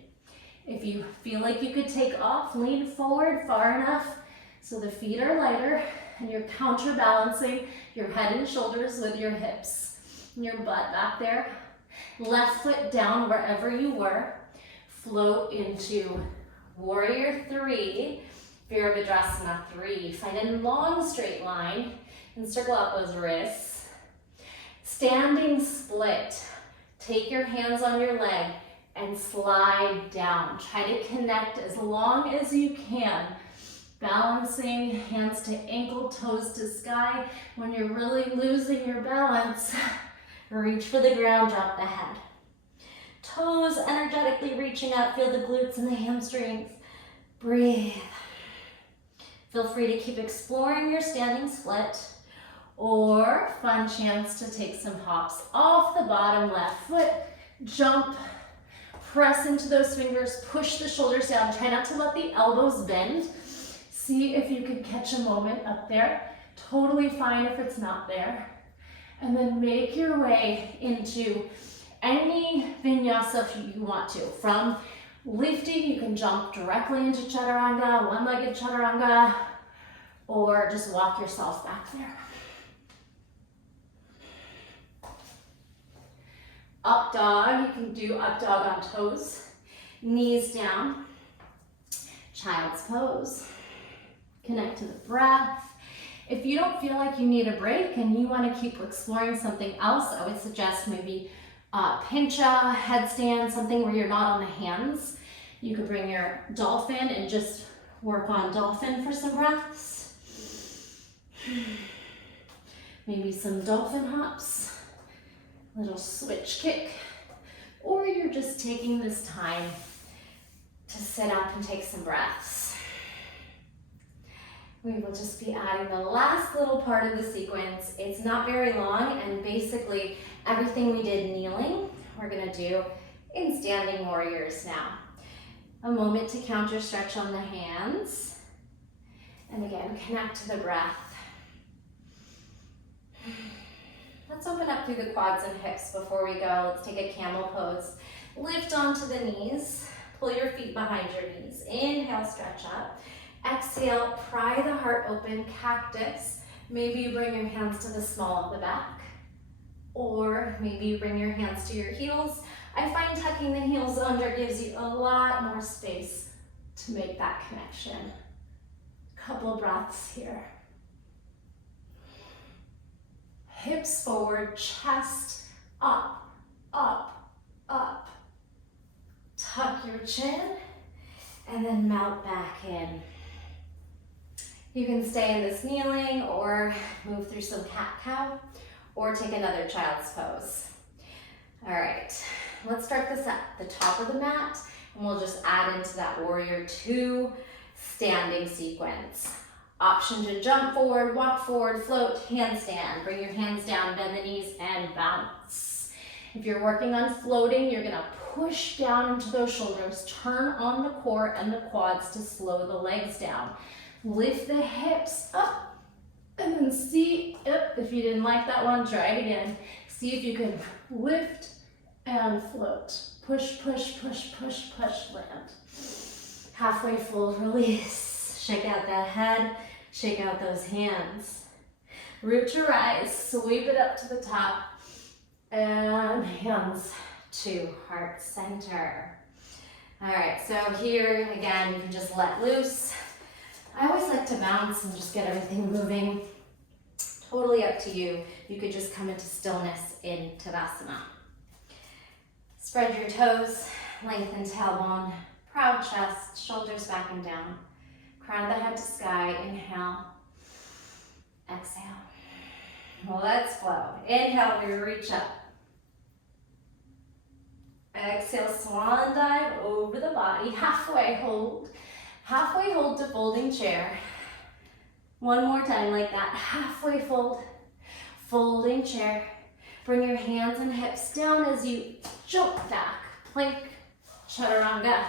If you feel like you could take off, lean forward far enough so the feet are lighter and you're counterbalancing your head and shoulders with your hips and your butt back there. Left foot down wherever you were. Float into Warrior 3, Virabhadrasana 3. Find a long straight line and circle out those wrists. Standing split. Take your hands on your leg and slide down. Try to connect as long as you can. Balancing hands to ankle, toes to sky. When you're really losing your balance, reach for the ground, drop the head. Toes energetically reaching up, feel the glutes and the hamstrings. Breathe. Feel free to keep exploring your standing split, or fun chance to take some hops off the bottom left foot. Jump, press into those fingers, push the shoulders down. Try not to let the elbows bend. See if you can catch a moment up there. Totally fine if it's not there. And then make your way into any vinyasa you want to. From lifting, you can jump directly into chaturanga, one-legged chaturanga, or just walk yourself back there. Up dog, you can do up dog on toes, knees down, child's pose. Connect to the breath. If you don't feel like you need a break and you want to keep exploring something else, I would suggest maybe pincha, headstand, something where you're not on the hands. You could bring your dolphin and just work on dolphin for some breaths. Maybe some dolphin hops, little switch kick, or you're just taking this time to sit up and take some breaths. We will just be adding the last little part of the sequence. It's not very long, and basically everything we did kneeling, we're gonna do in standing warriors now. A moment to counter stretch on the hands. And again, connect to the breath. Let's open up through the quads and hips before we go. Let's take a camel pose. Lift onto the knees. Pull your feet behind your knees. Inhale, stretch up. Exhale, pry the heart open, cactus. Maybe you bring your hands to the small of the back. Or maybe you bring your hands to your heels. I find tucking the heels under gives you a lot more space to make that connection. Couple breaths here. Hips forward, chest up, up, up. Tuck your chin and then melt back in. You can stay in this kneeling or move through some cat-cow or take another child's pose. All right, let's start this at the top of the mat and we'll just add into that warrior 2 standing sequence. Option to jump forward, walk forward, float, handstand. Bring your hands down, bend the knees, and bounce. If you're working on floating, you're gonna push down into those shoulders, turn on the core and the quads to slow the legs down. Lift the hips up, and then see, if you didn't like that one, try it again. See if you can lift and float. Push, push, push, push, push, land. Halfway fold, release. Shake out that head, shake out those hands. Root to rise, sweep it up to the top, and hands to heart center. All right, so here, again, you can just let loose. I always like to bounce and just get everything moving. Totally up to you. You could just come into stillness in Tadasana. Spread your toes, lengthen tailbone, proud chest, shoulders back and down. Crown of the head to sky, inhale, exhale. Let's flow. Inhale, we reach up. Exhale, swan dive over the body, halfway hold. Halfway hold to folding chair. One more time like that, halfway fold, folding chair. Bring your hands and hips down as you jump back. Plank, chaturanga,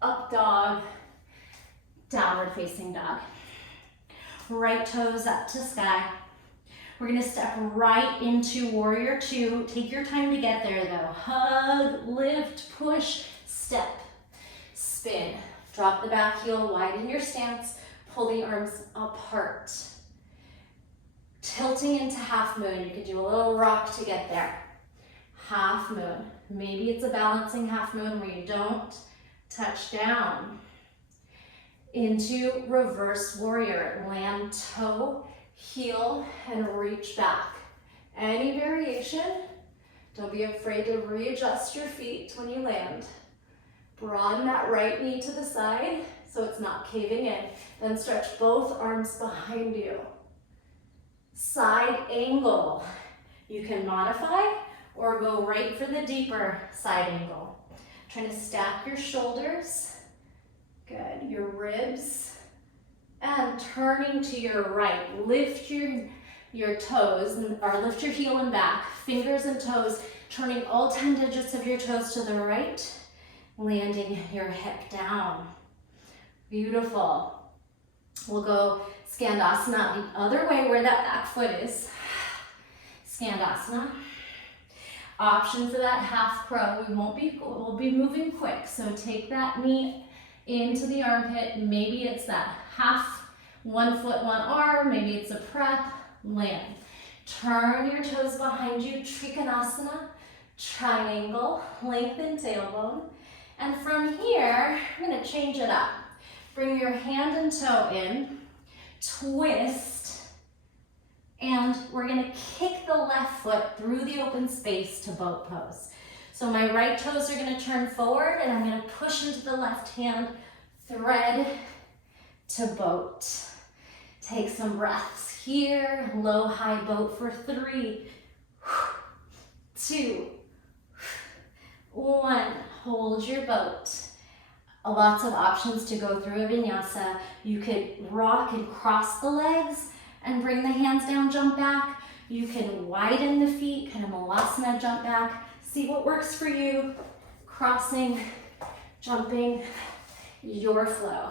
up dog, downward facing dog. Right toes up to sky. We're gonna step right into warrior 2. Take your time to get there though. Hug, lift, push, step, spin. Drop the back heel, widen your stance, pull the arms apart. Tilting into half moon, you could do a little rock to get there. Half moon, maybe it's a balancing half moon where you don't touch down. Into reverse warrior, land toe, heel, and reach back. Any variation, don't be afraid to readjust your feet when you land. Broaden that right knee to the side so it's not caving in. Then stretch both arms behind you. Side angle. You can modify or go right for the deeper side angle. Trying to stack your shoulders. Good. Your ribs. And turning to your right. Lift your toes, or lift your heel and back. Fingers and toes. Turning all 10 digits of your toes to the right. Landing your hip down. Beautiful. We'll go Skandasana the other way where that back foot is. Skandasana. Option for that half crow. We'll be moving quick. So take that knee into the armpit. Maybe it's that half, 1 foot, 1 arm. Maybe it's a prep. Land. Turn your toes behind you. Trikonasana. Triangle. Lengthen tailbone. And from here, I'm going to change it up. Bring your hand and toe in, twist, and we're going to kick the left foot through the open space to boat pose. So my right toes are going to turn forward, and I'm going to push into the left hand, thread to boat. Take some breaths here, low, high boat for 3, 2, 1. Hold your boat. Lots of options to go through a vinyasa. You could rock and cross the legs and bring the hands down, jump back. You can widen the feet, kind of malasana, jump back. See what works for you. Crossing, jumping, your flow.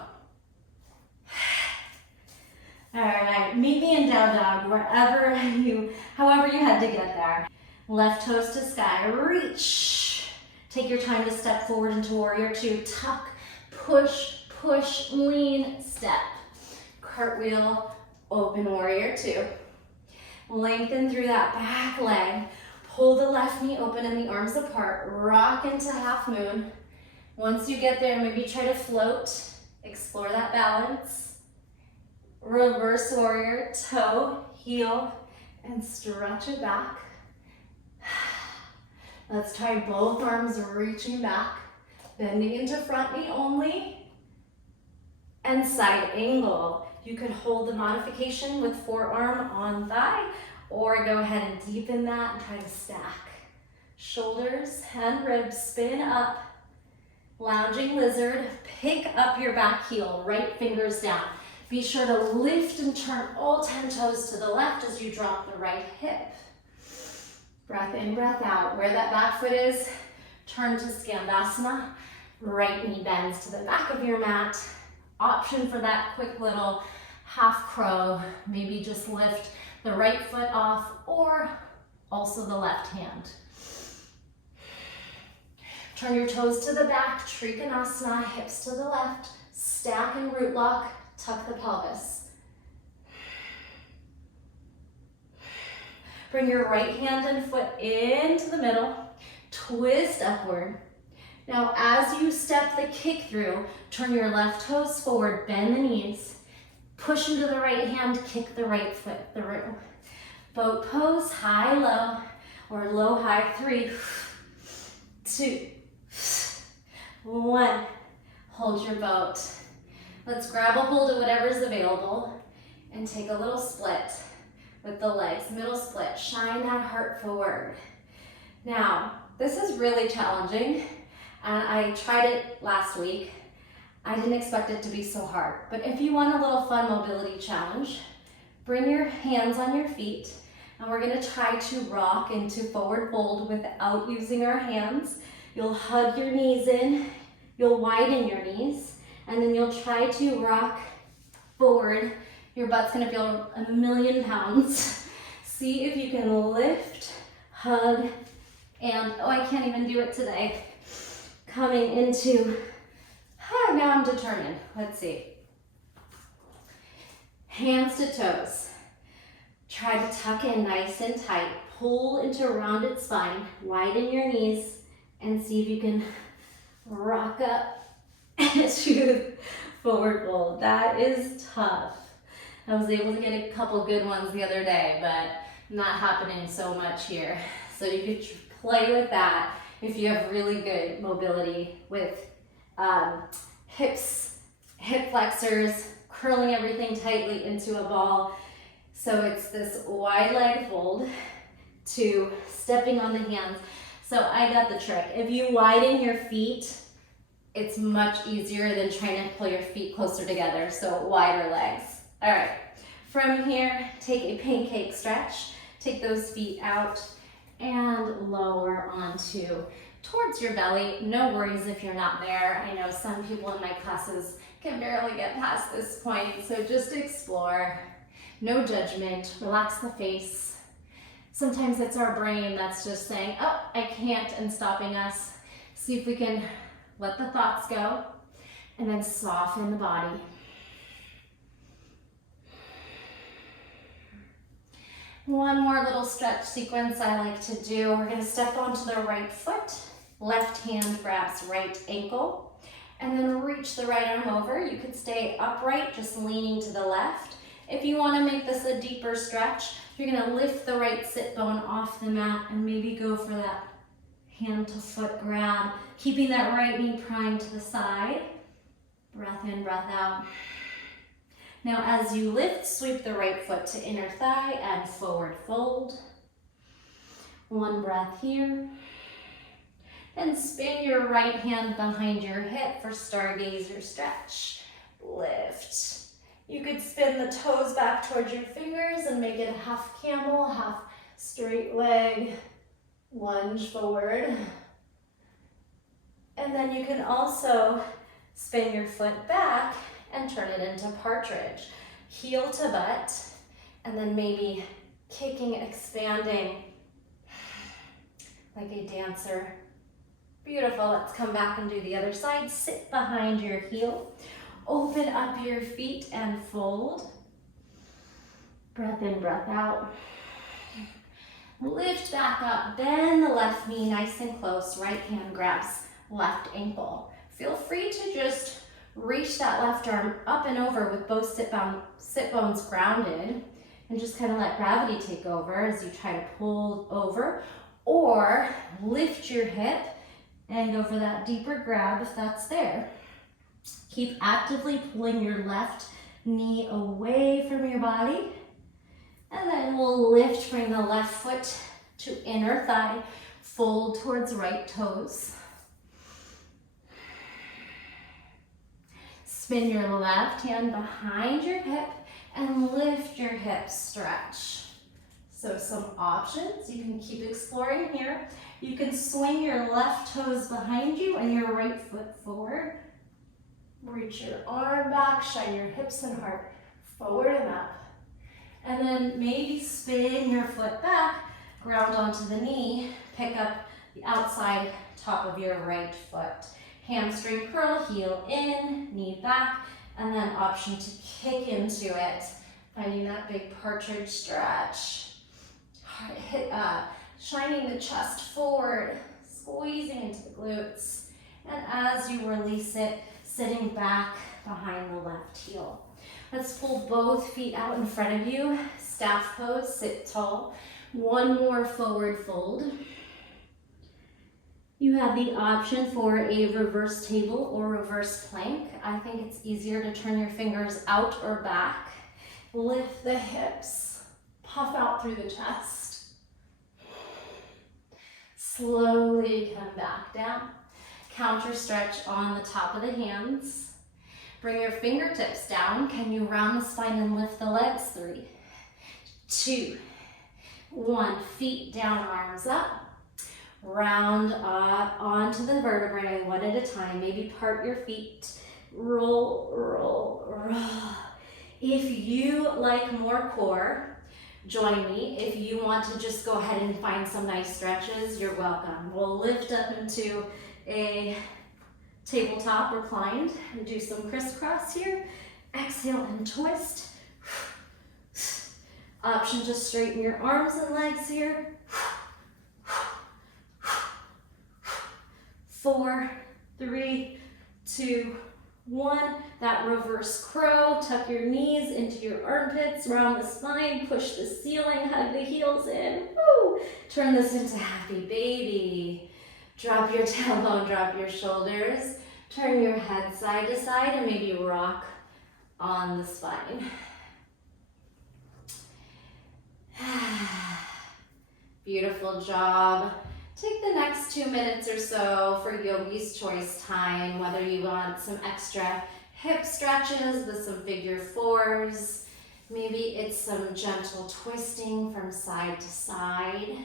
All right, meet me in down dog, however you had to get there. Left toes to sky, reach. Take your time to step forward into warrior two. Tuck, push, push, lean, step. Cartwheel, open warrior two. Lengthen through that back leg. Pull the left knee open and the arms apart. Rock into half moon. Once you get there, maybe try to float. Explore that balance. Reverse warrior, toe, heel, and stretch it back. Let's try both arms reaching back, bending into front knee only, and side angle. You could hold the modification with forearm on thigh, or go ahead and deepen that and try to stack. Shoulders and ribs spin up, lounging lizard, pick up your back heel, right fingers down. Be sure to lift and turn all 10 toes to the left as you drop the right hip. Breath in, breath out. Where that back foot is, turn to Skandasana. Right knee bends to the back of your mat. Option for that quick little half crow. Maybe just lift the right foot off or also the left hand. Turn your toes to the back, Trikonasana, hips to the left. Stack and root lock. Tuck the pelvis. Bring your right hand and foot into the middle. Twist upward. Now as you step the kick through, turn your left toes forward, bend the knees. Push into the right hand, kick the right foot through. Boat pose, high, low, or low, high. 3, 2, 1. Hold your boat. Let's grab a hold of whatever's available and take a little split with the legs. Middle split, shine that heart forward. Now, this is really challenging, and I tried it last week. I didn't expect it to be so hard, but if you want a little fun mobility challenge, bring your hands on your feet, and we're gonna try to rock into forward fold without using our hands. You'll hug your knees in, you'll widen your knees, and then you'll try to rock forward. Your butt's gonna feel 1,000,000 pounds. See if you can lift, hug, and oh, I can't even do it today. Coming into, now I'm determined. Let's see. Hands to toes. Try to tuck in nice and tight. Pull into a rounded spine. Widen your knees and see if you can rock up to forward fold. That is tough. I was able to get a couple good ones the other day, but not happening so much here. So you could play with that if you have really good mobility with hips, hip flexors, curling everything tightly into a ball. So it's this wide leg fold to stepping on the hands. So I got the trick. If you widen your feet, it's much easier than trying to pull your feet closer together, so wider legs. All right, from here, take a pancake stretch. Take those feet out and lower onto towards your belly. No worries if you're not there. I know some people in my classes can barely get past this point, so just explore. No judgment, relax the face. Sometimes it's our brain that's just saying, oh, I can't, and stopping us. See if we can let the thoughts go, and then soften the body. One more little stretch sequence I like to do. We're gonna step onto the right foot, left hand grabs right ankle, and then reach the right arm over. You could stay upright, just leaning to the left. If you wanna make this a deeper stretch, you're gonna lift the right sit bone off the mat and maybe go for that hand to foot grab, keeping that right knee primed to the side. Breath in, breath out. Now as you lift, sweep the right foot to inner thigh and forward fold. One breath here. And spin your right hand behind your hip for stargazer stretch. Lift. You could spin the toes back towards your fingers and make it a half camel, half straight leg, lunge forward. And then you can also spin your foot back and turn it into partridge. Heel to butt, and then maybe kicking, expanding like a dancer. Beautiful. Let's come back and do the other side. Sit behind your heel. Open up your feet and fold. Breath in, breath out. Lift back up. Bend the left knee nice and close. Right hand grabs left ankle. Feel free to just reach that left arm up and over with both sit bones grounded, and just kind of let gravity take over as you try to pull over, or lift your hip and go for that deeper grab if that's there. Keep actively pulling your left knee away from your body, and then we'll lift, bring the left foot to inner thigh, fold towards right toes. Spin your left hand behind your hip and lift your hips, stretch. So some options, you can keep exploring here. You can swing your left toes behind you and your right foot forward. Reach your arm back, shine your hips and heart forward and up. And then maybe spin your foot back, ground onto the knee, pick up the outside top of your right foot. Hamstring curl, heel in, knee back, and then option to kick into it. Finding that big partridge stretch. Shining the chest forward, squeezing into the glutes. And as you release it, sitting back behind the left heel. Let's pull both feet out in front of you. Staff pose, sit tall. One more forward fold. You have the option for a reverse table or reverse plank. I think it's easier to turn your fingers out or back. Lift the hips, puff out through the chest. Slowly come back down. Counter stretch on the top of the hands. Bring your fingertips down. Can you round the spine and lift the legs? 3, 2, 1. Feet down, arms up. Round up onto the vertebrae one at a time. Maybe part your feet. Roll, roll, roll. If you like more core, join me. If you want to just go ahead and find some nice stretches, you're welcome. We'll lift up into a tabletop reclined and do some crisscross here. Exhale and twist. Option to straighten your arms and legs here. 4, 3, 2, 1. That reverse crow. Tuck your knees into your armpits, round the spine, push the ceiling, hug the heels in. Woo! Turn this into happy baby. Drop your tailbone, drop your shoulders. Turn your head side to side and maybe rock on the spine. Beautiful job. Take the next 2 minutes or so for yogi's choice time, whether you want some extra hip stretches with some figure 4s. Maybe it's some gentle twisting from side to side.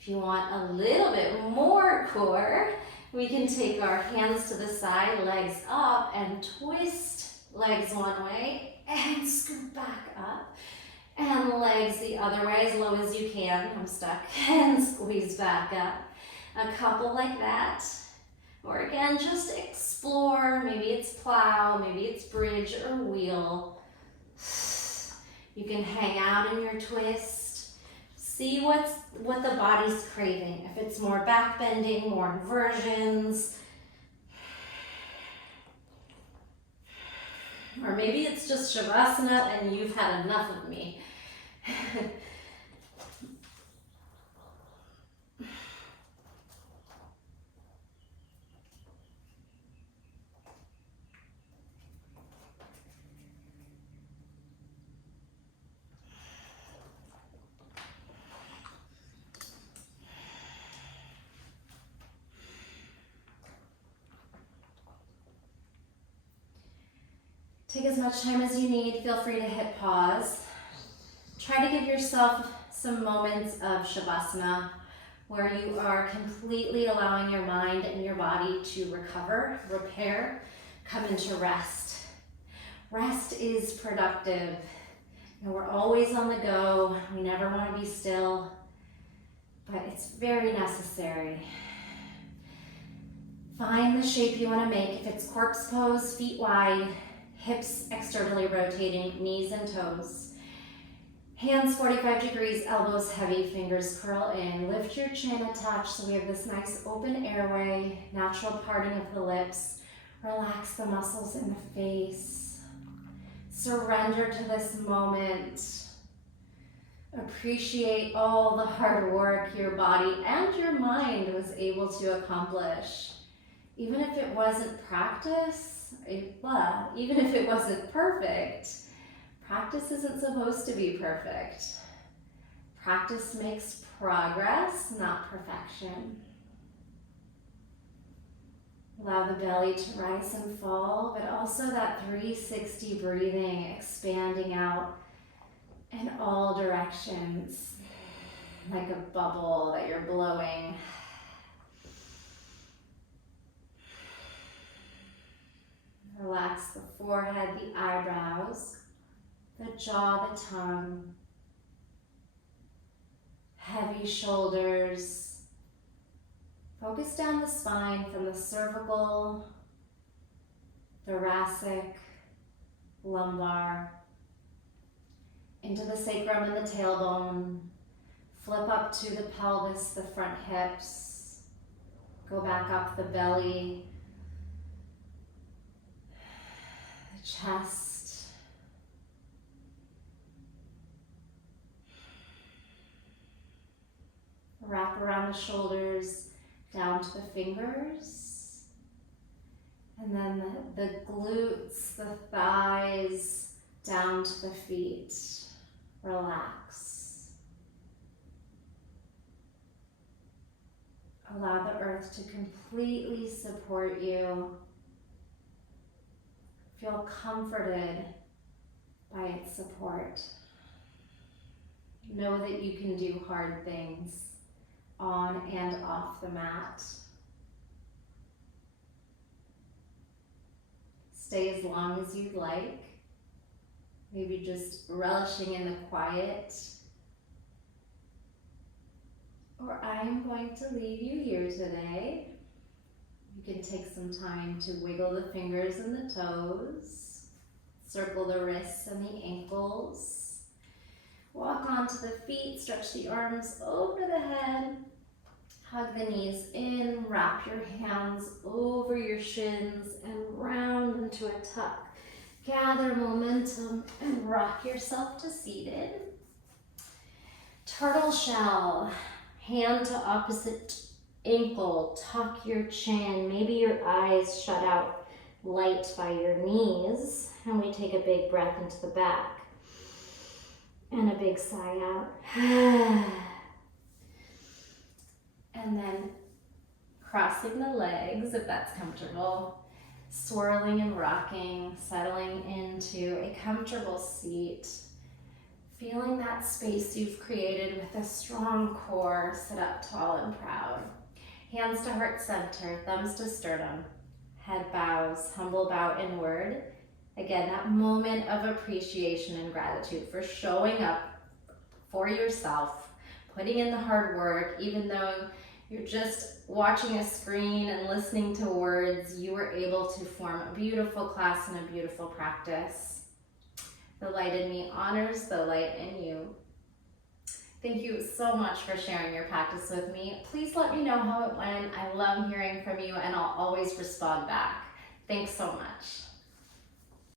If you want a little bit more core, we can take our hands to the side, legs up, and twist legs one way and scoot back up. And legs the other way as low as you can. I'm stuck. And squeeze back up. A couple like that. Or again, just explore. Maybe it's plow, maybe it's bridge or wheel. You can hang out in your twist. See what the body's craving. If it's more back bending, more inversions. Or maybe it's just Shavasana and you've had enough of me. Take as much time as you need. Feel free to hit pause. Try to give yourself some moments of Shavasana where you are completely allowing your mind and your body to recover, repair, come into rest. Rest is productive. You know, we're always on the go. We never want to be still, but it's very necessary. Find the shape you want to make. If it's corpse pose, feet wide, hips externally rotating, knees and toes. Hands 45 degrees, elbows heavy, fingers curl in. Lift your chin, attach, so we have this nice open airway, natural parting of the lips. Relax the muscles in the face. Surrender to this moment. Appreciate all the hard work your body and your mind was able to accomplish. Even if it wasn't practice, even if it wasn't perfect, practice isn't supposed to be perfect. Practice makes progress, not perfection. Allow the belly to rise and fall, but also that 360 breathing, expanding out in all directions, like a bubble that you're blowing. Relax the forehead, the eyebrows, the jaw, the tongue, heavy shoulders. Focus down the spine from the cervical, thoracic, lumbar, into the sacrum and the tailbone. Flip up to the pelvis, the front hips. Go back up the belly, the chest. Wrap around the shoulders, down to the fingers. And then the glutes, the thighs, down to the feet. Relax. Allow the earth to completely support you. Feel comforted by its support. Know that you can do hard things on and off the mat. Stay as long as you'd like. Maybe just relishing in the quiet. Or I'm going to leave you here today. You can take some time to wiggle the fingers and the toes. Circle the wrists and the ankles. Walk onto the feet, stretch the arms over the head. Hug the knees in, wrap your hands over your shins and round into a tuck. Gather momentum and rock yourself to seated. Turtle shell, hand to opposite ankle, tuck your chin, maybe your eyes shut out light by your knees. And we take a big breath into the back and a big sigh out. And then crossing the legs if that's comfortable. Swirling and rocking, settling into a comfortable seat. Feeling that space you've created with a strong core. Sit up tall and proud. Hands to heart center, thumbs to sternum. Head bows, humble bow inward. Again, that moment of appreciation and gratitude for showing up for yourself, putting in the hard work, even though you're just watching a screen and listening to words, you were able to form a beautiful class and a beautiful practice. The light in me honors the light in you. Thank you so much for sharing your practice with me. Please let me know how it went. I love hearing from you and I'll always respond back. Thanks so much.